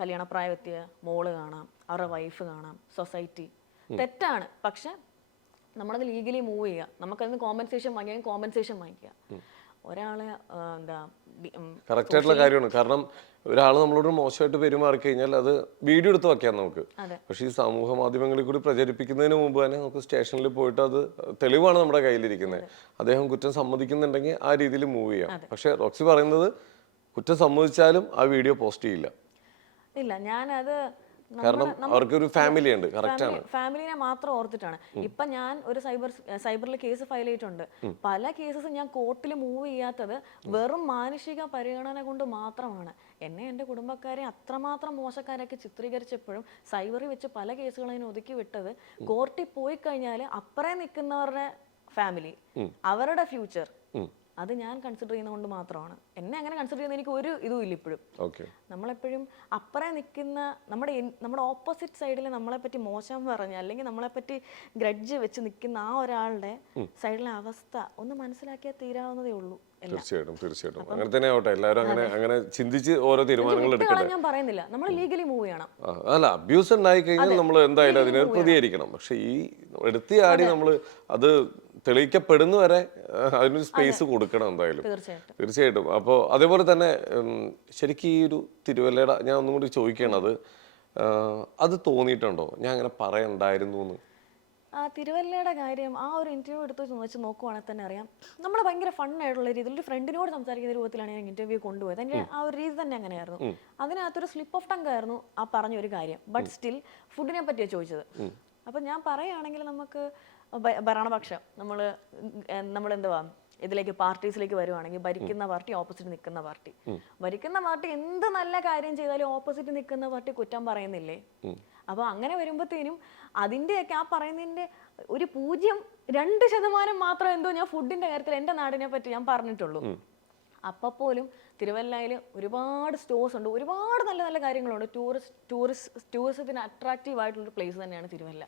കല്യാണപ്രായമെത്തിയ മോള് കാണാം, അവരുടെ വൈഫ് കാണാം, സൊസൈറ്റി, തെറ്റാണ്. പക്ഷെ നമ്മളത് ലീഗലി മൂവ് ചെയ്യുക. നമുക്കതിന് കോമ്പൻസേഷൻ വാങ്ങിക്കുക. ഒരാളെ കറക്റ്റ് ആയിട്ടുള്ള കാര്യമാണ്. കാരണം ഒരാൾ നമ്മളോട് മോശമായിട്ട് പെരുമാറി കഴിഞ്ഞാൽ അത് വീഡിയോ എടുത്ത് വെക്കാം നമുക്ക്. പക്ഷെ ഈ സമൂഹ മാധ്യമങ്ങളിൽ കൂടി പ്രചരിപ്പിക്കുന്നതിന് മുമ്പ് തന്നെ നമുക്ക് സ്റ്റേഷനിൽ പോയിട്ട് അത് തെളിവാണ് നമ്മുടെ കയ്യിലിരിക്കുന്നത്. അദ്ദേഹം കുറ്റം സമ്മതിക്കുന്നുണ്ടെങ്കിൽ ആ രീതിയിൽ മൂവ് ചെയ്യാം. പക്ഷെ റോക്സി പറയുന്നത് കുറ്റം സമ്മതിച്ചാലും ആ വീഡിയോ പോസ്റ്റ് ചെയ്യില്ല. ഞാനത് കാരണം അവർക്കൊരു ഫാമിലി ഉണ്ട്. ഫാമിലിനെ മാത്രം ഓർത്തിട്ടാണ്. ഇപ്പൊ ഞാൻ ഒരു സൈബറിൽ കേസ് ഫയൽ ചെയ്തിട്ടുണ്ട്. പല കേസസും ഞാൻ കോർട്ടിൽ മൂവ് ചെയ്യാത്തത് വെറും മാനുഷിക പരിഗണന കൊണ്ട് മാത്രമാണ്. എന്നെ എൻ്റെ കുടുംബക്കാരെ അത്രമാത്രം മോശക്കാരൊക്കെ ചിത്രീകരിച്ചപ്പോഴും സൈബറിൽ വെച്ച് പല കേസുകളും അതിനെ ഒതുക്കി വിട്ടത് കോർട്ടിൽ പോയി കഴിഞ്ഞാൽ അപ്പുറേ നിൽക്കുന്നവരുടെ ഫാമിലി, അവരുടെ ഫ്യൂച്ചർ, അത് ഞാൻ കൺസിഡർ ചെയ്യുന്നതുകൊണ്ട് മാത്രമാണ്. എന്നെ അങ്ങനെ കൺസിഡർ ചെയ്യുന്ന എനിക്ക് ഒരു ഇതും ഇല്ല ഇപ്പോഴും. ഓക്കെ. നമ്മളെപ്പോഴും അപ്പുറം നിൽക്കുന്ന നമ്മുടെ ഓപ്പോസിറ്റ് സൈഡിൽ നമ്മളെപ്പറ്റി മോശം പറഞ്ഞ അല്ലെങ്കിൽ നമ്മളെപ്പറ്റി ഗ്രഡ്ജ് വെച്ച് നിൽക്കുന്ന ആ ഒരാളുടെ സൈഡിലെ അവസ്ഥ ഒന്ന് മനസ്സിലാക്കിയാൽ തീരാവുന്നതേ ഉള്ളൂ. തീർച്ചയായിട്ടും അങ്ങനെ തന്നെ ആവട്ടെ. എല്ലാവരും അങ്ങനെ ചിന്തിച്ച് ഓരോ തീരുമാനങ്ങൾ എടുക്കട്ടെ. ഞാൻ പറയുന്നില്ല, നമ്മൾ ലീഗലി മൂവ് ചെയ്യണം. അല്ല, അബ്യൂസ് ഉണ്ടായി കഴിഞ്ഞാൽ നമ്മൾ എന്തായാലും അതിനെ പ്രതികരിക്കണം. പക്ഷെ ഈ എടുത്തിയാടി നമ്മൾ അത് തെളിയിക്കപ്പെടുന്ന വരെ അതിനൊരു സ്പേസ് കൊടുക്കണം എന്തായാലും. തീർച്ചയായിട്ടും. അപ്പോൾ അതേപോലെ തന്നെ ശരിക്കും ഈ ഒരു തിരുവല്ലയുടെ ഞാൻ ഒന്നും കൂടി ചോദിക്കണത്, അത് തോന്നിയിട്ടുണ്ടോ ഞാൻ അങ്ങനെ പറയണ്ടായിരുന്നു എന്ന്? ആ തിരുവല്ലയുടെ കാര്യം ആ ഒരു ഇന്റർവ്യൂ എടുത്ത് വെച്ച് നോക്കുവാണെങ്കിൽ തന്നെ അറിയാം, നമ്മൾ ഭയങ്കര ഫണ്ണായിട്ടുള്ള രീതിയിൽ ഒരു ഫ്രണ്ടിനോട് സംസാരിക്കുന്ന രൂപത്തിലാണ് ഞാൻ ഇന്റർവ്യൂ കൊണ്ടുപോയത്. എൻ്റെ ആ ഒരു രീതി തന്നെ അങ്ങനെയായിരുന്നു. അതിനകത്തൊരു സ്ലിപ്പ് ഓഫ് ടങ് ആയിരുന്നു ആ പറഞ്ഞ ഒരു കാര്യം. ബട്ട് സ്റ്റിൽ ഫുഡിനെ പറ്റിയാണ് ചോദിച്ചത്. അപ്പം ഞാൻ പറയുകയാണെങ്കിൽ നമുക്ക് ഭരണപക്ഷം നമ്മൾ എന്തുവാ ഇതിലേക്ക് പാർട്ടീസിലേക്ക് വരുവാണെങ്കിൽ ഭരിക്കുന്ന പാർട്ടി, ഓപ്പോസിറ്റ് നിൽക്കുന്ന പാർട്ടി. ഭരിക്കുന്ന പാർട്ടി എന്ത് നല്ല കാര്യം ചെയ്താലും ഓപ്പോസിറ്റ് നിൽക്കുന്ന പാർട്ടി കുറ്റം പറയുന്നില്ലേ? അപ്പോൾ അങ്ങനെ വരുമ്പോഴത്തേനും അതിൻ്റെയൊക്കെ ആ പറയുന്നതിൻ്റെ ഒരു 0.2% മാത്രം എന്തോ ഞാൻ ഫുഡിൻ്റെ കാര്യത്തിൽ എൻ്റെ നാടിനെ പറ്റി ഞാൻ പറഞ്ഞിട്ടുള്ളൂ. അപ്പോൾ പോലും തിരുവല്ലയിൽ ഒരുപാട് സ്റ്റോഴ്സ് ഉണ്ട്, ഒരുപാട് നല്ല നല്ല കാര്യങ്ങളുണ്ട്. ടൂറിസത്തിന് അട്രാക്റ്റീവ് ആയിട്ടുള്ളൊരു പ്ലേസ് തന്നെയാണ് തിരുവല്ല.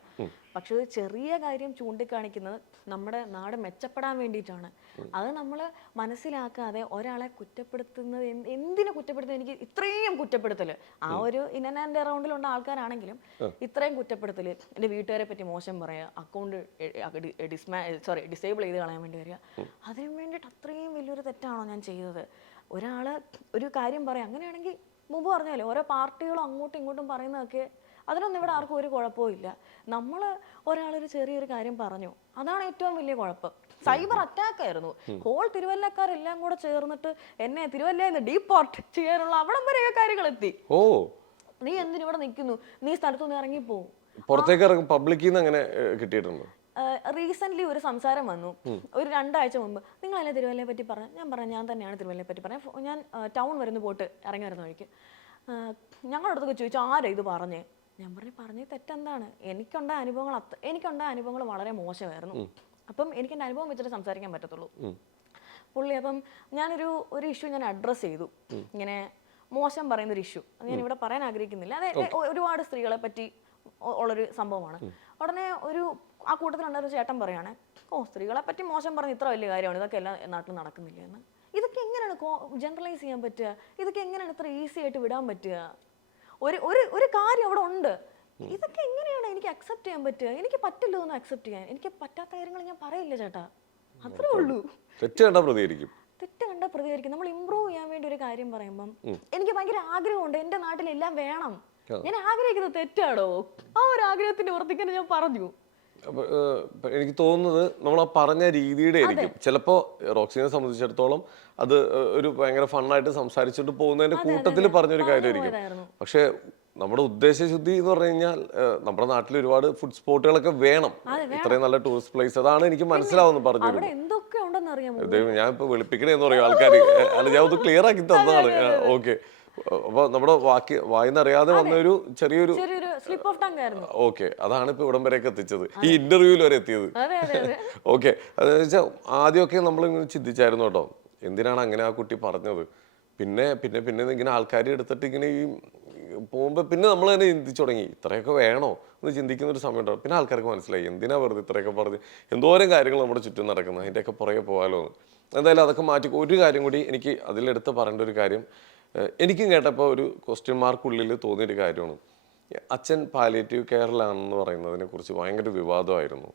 പക്ഷെ ഒരു ചെറിയ കാര്യം ചൂണ്ടിക്കാണിക്കുന്നത് നമ്മുടെ നാട് മെച്ചപ്പെടാൻ വേണ്ടിയിട്ടാണ്. അത് നമ്മൾ മനസ്സിലാക്കാതെ ഒരാളെ കുറ്റപ്പെടുത്തുന്നത്, എന്തിനു കുറ്റപ്പെടുത്തുന്നത്? എനിക്ക് ഇത്രയും കുറ്റപ്പെടുത്തൽ ആ ഒരു ഇൻ ആൻഡ് അറൗണ്ടിലുള്ള ആൾക്കാരാണെങ്കിലും ഇത്രയും കുറ്റപ്പെടുത്തൽ, എൻ്റെ വീട്ടുകാരെ പറ്റി മോശം പറയുക, അക്കൗണ്ട് ഡിസേബിൾ ചെയ്ത് കളയാൻ വേണ്ടി വരിക, അതിനു വേണ്ടിയിട്ട് അത്രയും വലിയൊരു തെറ്റാണോ ഞാൻ ചെയ്തത്? ഒരാൾ ഒരു കാര്യം പറയാം, അങ്ങനെയാണെങ്കിൽ മുമ്പ് പറഞ്ഞാലേ ഓരോ പാർട്ടികളും അങ്ങോട്ടും ഇങ്ങോട്ടും പറയുന്നതൊക്കെ അതിനൊന്നും ഇവിടെ ആർക്കും ഒരു കുഴപ്പവും ഇല്ല. നമ്മൾ ഒരാളൊരു ചെറിയൊരു കാര്യം പറഞ്ഞു, അതാണ് ഏറ്റവും വലിയ കുഴപ്പം. സൈബർ അറ്റാക്ക് ആയിരുന്നു. ഹോൾ തിരുവല്ലക്കാരെല്ലാം കൂടെ ചേർന്നിട്ട് എന്നെ തിരുവല്ലയിൽ നിന്ന് ഡീപ്പോർട്ട് ചെയ്യാനുള്ള അവിടം വരെയൊക്കെ കാര്യങ്ങൾ എത്തി. നീ എന്തിനിവിടെ നിൽക്കുന്നു, നീ സ്ഥലത്തുനിന്ന് ഇറങ്ങിപ്പോവും. പുറത്തേക്ക് ഇറങ്ങും. പബ്ലിക്കിൽ നിന്ന് അങ്ങനെ കിട്ടിയിട്ടുണ്ടോ? റീസെന്റ് ഒരു സംസാരം വന്നു ഒരു 2 ആഴ്ച മുമ്പ്. നിങ്ങളല്ലേ തിരുവല്ലയെ പറ്റി പറഞ്ഞു? ഞാൻ പറഞ്ഞു ഞാൻ തന്നെയാണ് തിരുവല്ലയെ പറ്റി പറഞ്ഞത്. ഞാൻ ടൗൺ വരുന്ന പോയിട്ട് ഇറങ്ങി വരുന്ന വഴിക്ക് ഞങ്ങളുടെ അടുത്തൊക്കെ ചോദിച്ചു ആരാ ഇത് പറഞ്ഞേ? ഞാൻ പറഞ്ഞത് തെറ്റെന്താണ്? എനിക്കുണ്ടായ അനുഭവങ്ങൾ വളരെ മോശമായിരുന്നു. അപ്പം എനിക്ക് എൻ്റെ അനുഭവം വെച്ചിട്ട് സംസാരിക്കാൻ പറ്റത്തുള്ളൂ. പുള്ളി അപ്പം ഞാനൊരു ഇഷ്യൂ ഞാൻ അഡ്രസ്സ് ചെയ്തു. ഇങ്ങനെ മോശം പറയുന്നൊരു ഇഷ്യൂ, അത് ഞാൻ ഇവിടെ പറയാൻ ആഗ്രഹിക്കുന്നില്ല. അത് ഒരുപാട് സ്ത്രീകളെ പറ്റി ഉള്ളൊരു സംഭവമാണ്. ഉടനെ ആ കൂട്ടത്തിലുണ്ടായിരുന്ന ചേട്ടൻ പറയാണ്, സ്ത്രീകളെ പറ്റി മോശം പറഞ്ഞ് ഇത്ര വലിയ കാര്യമാണ്, ഇതൊക്കെ എല്ലാ നാട്ടിലും നടക്കുന്നില്ല എന്ന്. ഇതൊക്കെ എങ്ങനെയാണ് ജനറലൈസ് ചെയ്യാൻ പറ്റുക? ഇതൊക്കെ എങ്ങനെയാണ് ഇത്ര ഈസി ആയിട്ട് വിടാൻ പറ്റുക? ഒരു കാര്യം അവിടെ ഉണ്ട്, ഇതൊക്കെ എങ്ങനെയാണ് എനിക്ക് അക്സെപ്റ്റ് ചെയ്യാൻ പറ്റുക? എനിക്ക് പറ്റില്ല ഒന്നും അക്സെപ്റ്റ് ചെയ്യാൻ. എനിക്ക് പറ്റാത്ത കാര്യങ്ങൾ ഞാൻ പറയില്ല ചേട്ടാ, അത്രേ ഉള്ളൂ. തെറ്റ് കണ്ടാ പ്രതികരിക്കും. നമ്മൾ ഇമ്പ്രൂവ് ചെയ്യാൻ വേണ്ടി ഒരു കാര്യം പറയുമ്പം എനിക്ക് ഭയങ്കര ആഗ്രഹമുണ്ട്, എൻ്റെ നാട്ടിലെല്ലാം വേണം, ഞാൻ ആഗ്രഹിക്കുന്നത് തെറ്റാണോ? ആ ഒരു ആഗ്രഹത്തിന്റെ പുറത്തേക്ക് ഞാൻ പറഞ്ഞു. എനിക്ക് തോന്നുന്നത് നമ്മൾ ആ പറഞ്ഞ രീതിയുടെ ആയിരിക്കും. ചിലപ്പോ റോക്സിനെ സംബന്ധിച്ചിടത്തോളം അത് ഒരു ഭയങ്കര ഫണ്ണായിട്ട് സംസാരിച്ചിട്ട് പോകുന്നതിന്റെ കൂട്ടത്തിൽ പറഞ്ഞൊരു കാര്യമായിരിക്കും. പക്ഷെ നമ്മുടെ ഉദ്ദേശശുദ്ധി എന്ന് പറഞ്ഞു കഴിഞ്ഞാൽ നമ്മുടെ നാട്ടിൽ ഒരുപാട് ഫുഡ് സ്പോട്ടുകളൊക്കെ വേണം, ഇത്രയും നല്ല ടൂറിസ്റ്റ് പ്ലേസ്. അതാണ് എനിക്ക് മനസ്സിലാവുന്നത് പറഞ്ഞു. ഞാൻ ഇപ്പൊ വെളുപ്പിക്കണേന്ന് പറയും ആൾക്കാർ. അല്ല, ഞാൻ ഒന്ന് ക്ലിയർ ആക്കി തന്നതാണ്. ഓക്കെ. അപ്പൊ നമ്മുടെ വായിന്നറിയാതെ വന്ന ഒരു ചെറിയൊരു സ്ലിപ്പ് ഓഫ് ടങ് ആയിരുന്നു. ഓക്കെ, അതാണ് ഇപ്പൊ ഇവിടം വരെയൊക്കെ എത്തിച്ചത്, ഈ ഇന്റർവ്യൂവിൽ വരെ എത്തിയത്. ഓക്കെ, അതെന്ന് വെച്ചാൽ ആദ്യമൊക്കെ നമ്മൾ ഇങ്ങനെ ചിന്തിച്ചായിരുന്നു കേട്ടോ, എന്തിനാണ് അങ്ങനെ ആ കുട്ടി പറഞ്ഞത്. പിന്നെ പിന്നെ പിന്നെ ഇങ്ങനെ ആൾക്കാർ എടുത്തിട്ട് ഇങ്ങനെ ഈ പോകുമ്പോൾ പിന്നെ നമ്മൾ തന്നെ ചിന്തിച്ചു തുടങ്ങി, ഇത്രയൊക്കെ വേണോ എന്ന് ചിന്തിക്കുന്ന ഒരു സമയം ഉണ്ടാവും. പിന്നെ ആൾക്കാർക്ക് മനസ്സിലായി എന്തിനാ വെറുതെ ഇത്രയൊക്കെ പറഞ്ഞ് എന്തോരം കാര്യങ്ങൾ നമ്മുടെ ചുറ്റും നടക്കുന്നത്, അതിൻ്റെയൊക്കെ പുറകെ പോകാലോ എന്ന്. എന്തായാലും അതൊക്കെ മാറ്റി. ഒരു കാര്യം കൂടി എനിക്ക് അതിലെടുത്ത് പറയേണ്ട ഒരു കാര്യം, എനിക്കും കേട്ടപ്പോൾ ഒരു ക്വസ്റ്റ്യൻ മാർക്കുള്ളിൽ തോന്നിയൊരു കാര്യമാണ്. അച്ഛൻ പാലിയേറ്റീവ് കെയറിലാണെന്ന് പറയുന്നതിനെ കുറിച്ച് ഭയങ്കര വിവാദമായിരുന്നു.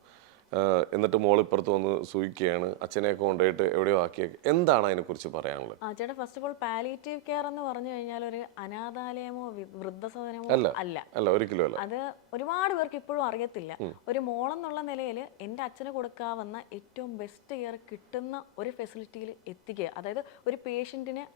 എന്നിട്ട് മോളിപ്പുറത്ത് വന്ന് സൂയിക്കുകയാണ്, അച്ഛനെയൊക്കെ കൊണ്ടുപോയിട്ട് എവിടെയോ ആക്കിയൊക്കെ. എന്താണ് അതിനെക്കുറിച്ച് പറയാനുള്ളത്? ചേട്ടാ, first of all palliative care എന്ന് പറഞ്ഞു കഴിഞ്ഞാൽ ഒരു അനാഥാലയമോ വൃദ്ധസദനമോ അല്ല, ഒരിക്കലും അല്ല. അത് ഒരുപാട് പേർക്ക് ഇപ്പോഴും അറിയത്തില്ല. ഒരു മോളെന്നുള്ള നിലയിൽ എൻ്റെ അച്ഛന് കൊടുക്കാവുന്ന ഏറ്റവും ബെസ്റ്റ് കെയർ കിട്ടുന്ന ഒരു ഫെസിലിറ്റിയിൽ എത്തിക്കുക, അതായത് ഒരു പേഷ്യൻറ്റിനെ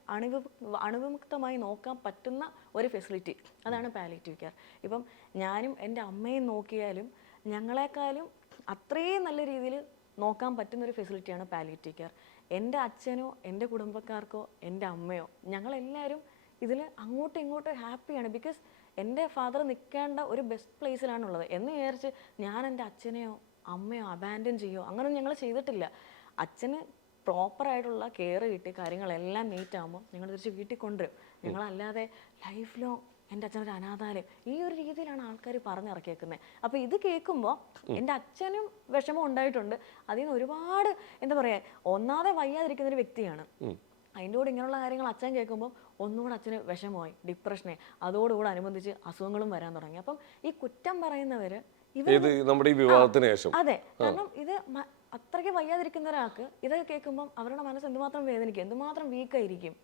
അണുവിമുക്തമായി നോക്കാൻ പറ്റുന്ന ഒരു ഫെസിലിറ്റി, അതാണ് പാലിയേറ്റീവ് കെയർ. ഇപ്പം ഞാനും എൻ്റെ അമ്മയും നോക്കിയാലും ഞങ്ങളെക്കാളും അത്രയും നല്ല രീതിയിൽ നോക്കാൻ പറ്റുന്നൊരു ഫെസിലിറ്റിയാണ് പാലിയേറ്റീവ് കെയർ. എൻ്റെ അച്ഛനോ എൻ്റെ കുടുംബക്കാർക്കോ എൻ്റെ അമ്മയോ ഞങ്ങളെല്ലാവരും ഇതിൽ അങ്ങോട്ടും ഇങ്ങോട്ടും ഹാപ്പിയാണ്. ബിക്കോസ് എൻ്റെ ഫാദർ നിൽക്കേണ്ട ഒരു ബെസ്റ്റ് പ്ലേസിലാണുള്ളത് എന്ന് വിചാരിച്ച് ഞാൻ എൻ്റെ അച്ഛനെയോ അമ്മയോ അബാൻഡൻ ചെയ്യോ അങ്ങനെയൊന്നും ഞങ്ങൾ ചെയ്തിട്ടില്ല. അച്ഛന് പ്രോപ്പറായിട്ടുള്ള കെയർ കിട്ടി കാര്യങ്ങളെല്ലാം മീറ്റ് ആകുമ്പോൾ ഞങ്ങൾ തിരിച്ച് വീട്ടിൽ കൊണ്ടുവരും. ഞങ്ങളല്ലാതെ ലൈഫ് ലോങ് എൻ്റെ അച്ഛനൊരു അനാഥാലയം ഈ ഒരു രീതിയിലാണ് ആൾക്കാർ പറഞ്ഞിറക്കിയേക്കുന്നത്. അപ്പോൾ ഇത് കേൾക്കുമ്പോൾ എൻ്റെ അച്ഛനും വിഷമം ഉണ്ടായിട്ടുണ്ട്. അതിൽ നിന്ന് ഒരുപാട് എന്താ പറയുക, ഒന്നാതെ വയ്യാതിരിക്കുന്ന ഒരു വ്യക്തിയാണ്. അതിൻ്റെ കൂടെ ഇങ്ങനെയുള്ള കാര്യങ്ങൾ അച്ഛൻ കേൾക്കുമ്പോൾ ഒന്നുകൂടെ അച്ഛന് വിഷമമായി, ഡിപ്രഷനെ, അതോടുകൂടെ അനുബന്ധിച്ച് അസുഖങ്ങളും വരാൻ തുടങ്ങി. അപ്പം ഈ കുറ്റം പറയുന്നവർ നമ്മുടെ ഈ വിവാഹത്തിന് ശേഷം അതെ, കാരണം ഇത് അത്രയ്ക്ക് വയ്യാതിരിക്കുന്ന ഒരാൾക്ക് ഇതൊക്കെ കേൾക്കുമ്പോൾ അവരുടെ മനസ്സ് എന്തുമാത്രം വേദനിക്കും, എന്തുമാത്രം വീക്കായിരിക്കും.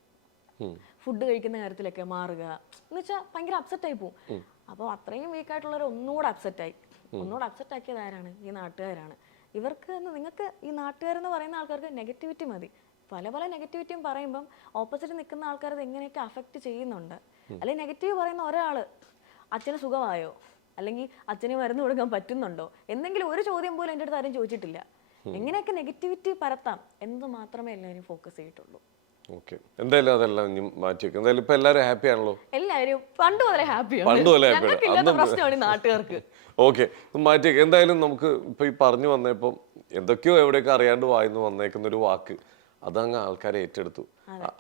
ഫുഡ് കഴിക്കുന്ന കാര്യത്തിലൊക്കെ മാറുക എന്ന് വെച്ചാൽ ഭയങ്കര അപ്സെറ്റ് ആയി പോകും. അപ്പോൾ അത്രയും വീക്കായിട്ടുള്ളവർ ഒന്നുകൂടെ അപ്സെറ്റായി. ഒന്നുകൂടെ അപ്സെറ്റ് ആക്കിയത് ആരാണ്? ഈ നാട്ടുകാരാണ്. ഇവർക്ക് നിങ്ങൾക്ക് ഈ നാട്ടുകാരെന്ന് പറയുന്ന ആൾക്കാർക്ക് നെഗറ്റിവിറ്റി മതി. പല പല നെഗറ്റിവിറ്റിയും പറയുമ്പം ഓപ്പോസിറ്റ് നിൽക്കുന്ന ആൾക്കാർ അത് എങ്ങനെയൊക്കെ അഫക്റ്റ് ചെയ്യുന്നുണ്ട്. അല്ലെങ്കിൽ നെഗറ്റീവ് പറയുന്ന ഒരാൾ അച്ഛന് സുഖമായോ, അല്ലെങ്കിൽ അച്ഛന് മരുന്ന് കൊടുക്കാൻ പറ്റുന്നുണ്ടോ, എന്തെങ്കിലും ഒരു ചോദ്യം പോലും എൻ്റെ അടുത്ത് ആരും ചോദിച്ചിട്ടില്ല. എങ്ങനെയൊക്കെ നെഗറ്റിവിറ്റി പരത്താം എന്ന് മാത്രമേ എല്ലാവരും ഫോക്കസ് ചെയ്തിട്ടുള്ളൂ. ഓക്കെ, എന്തായാലും അതെല്ലാം ഇനി മാറ്റി വെക്കും. എന്തായാലും ഇപ്പൊ എല്ലാവരും ഹാപ്പി ആണല്ലോ? എല്ലാവരും പണ്ട് മുതലേ ഹാപ്പിയാണ്. പണ്ട് മുതലേ പ്രശ്നമാണ് നാട്ടുകാർക്ക്. ഓക്കെ, മാറ്റി വെക്കാം. എന്തായാലും നമുക്ക് ഇപ്പൊ ഈ പറഞ്ഞു വന്നപ്പോ എന്തൊക്കെയോ എവിടെയൊക്കെ അറിയാണ്ട് വായിന്ന് വന്നേക്കുന്ന ഒരു വാക്ക് അതങ്ങ് ആൾക്കാരെ ഏറ്റെടുത്തു.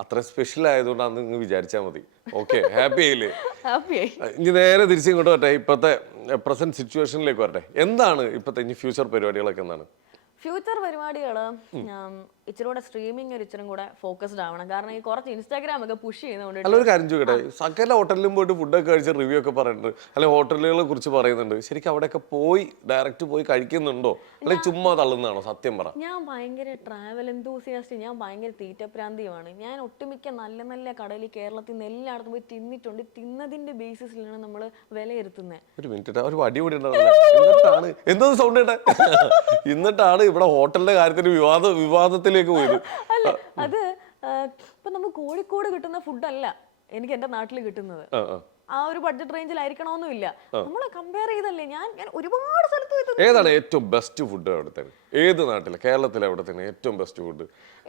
അത്ര സ്പെഷ്യൽ ആയതുകൊണ്ട് അന്ന് നിങ്ങൾ വിചാരിച്ചാൽ മതി. ഓക്കെ, ഹാപ്പി ആയില്ലേ? ഇനി നേരെ തിരിച്ചിങ്ങോട്ട് വരട്ടെ, ഇപ്പോഴത്തെ പ്രസന്റ് സിറ്റുവേഷനിലേക്ക് വരട്ടെ. എന്താണ് ഇപ്പോഴത്തെ ഇനി ഫ്യൂച്ചർ പരിപാടികളൊക്കെ? എന്താണ് ഫ്യൂച്ചർ പരിപാടികൾ? ഇച്ചിരി കൂടെ സ്ട്രീമിംഗ് ഒരു ഇച്ചിരി കൂടെ ഫോക്കസ്ഡ് ആവണം. കാരണം ഈ കുറച്ച് ഇൻസ്റ്റാഗ്രാം ഒക്കെ പുഷ് ചെയ്യുന്നതുകൊണ്ട്. അല്ല, ഒരു കാര്യം ചോദിക്കട്ടെ, സകല ഹോട്ടലിലും പോയിട്ട് ഫുഡൊക്കെ കഴിച്ച് റിവ്യൂ ഒക്കെ പറയുന്നുണ്ട്, അല്ലെങ്കിൽ ഹോട്ടലുകളെ കുറിച്ച് പറയുന്നുണ്ട്. ശരിക്കും അവിടെയൊക്കെ പോയി ഡയറക്റ്റ് പോയി കഴിക്കുന്നുണ്ടോ, അല്ലെങ്കിൽ ചുമ്മാ തള്ളുന്നതാണോ? സത്യം പറ. ഞാൻ ഭയങ്കര ട്രാവൽ എന്തൂസിയാസ്റ്റ്, ഞാൻ ഭയങ്കര തീറ്റപ്രാന്തിയുമാണ്. ഞാൻ ഒട്ടുമിക്ക നല്ല നല്ല കടലിൽ കേരളത്തിൽ നിന്ന് എല്ലായിടത്തും പോയി തിന്നിട്ടുണ്ട്. തിന്നതിന്റെ ബേസിസിലാണ് നമ്മൾ വിലയിരുത്തുന്നത്. ഒരു മിനിറ്റ്, ഒരു വടി കൂടി എന്നിട്ടാണ് എന്തോ സൗണ്ട് കേട്ടെ എന്നിട്ടാണ് ഇവിടെ ഹോട്ടലിന്റെ കാര്യത്തിന് വിവാദത്തിലേക്ക് പോയത്. അല്ല, അത് ഇപ്പൊ നമുക്ക് കോഴിക്കോട് കിട്ടുന്ന ഫുഡല്ല എനിക്ക് എന്റെ നാട്ടിൽ കിട്ടുന്നത്. ആ ഒരു ബഡ്ജറ്റ് റേഞ്ചിലായിരിക്കണമെന്നില്ല. നമ്മള് കമ്പയർ ചെയ്തല്ലേ. ഞാൻ ഒരുപാട് സ്ഥലത്ത്. ഏതാണ് ഏറ്റവും ബെസ്റ്റ് ഫുഡ് അവിടുത്തെ? ഏത് നാട്ടിലെ? കേരളത്തിലെ അവിടുത്തെ ഏറ്റവും ബെസ്റ്റ് ഫുഡ്?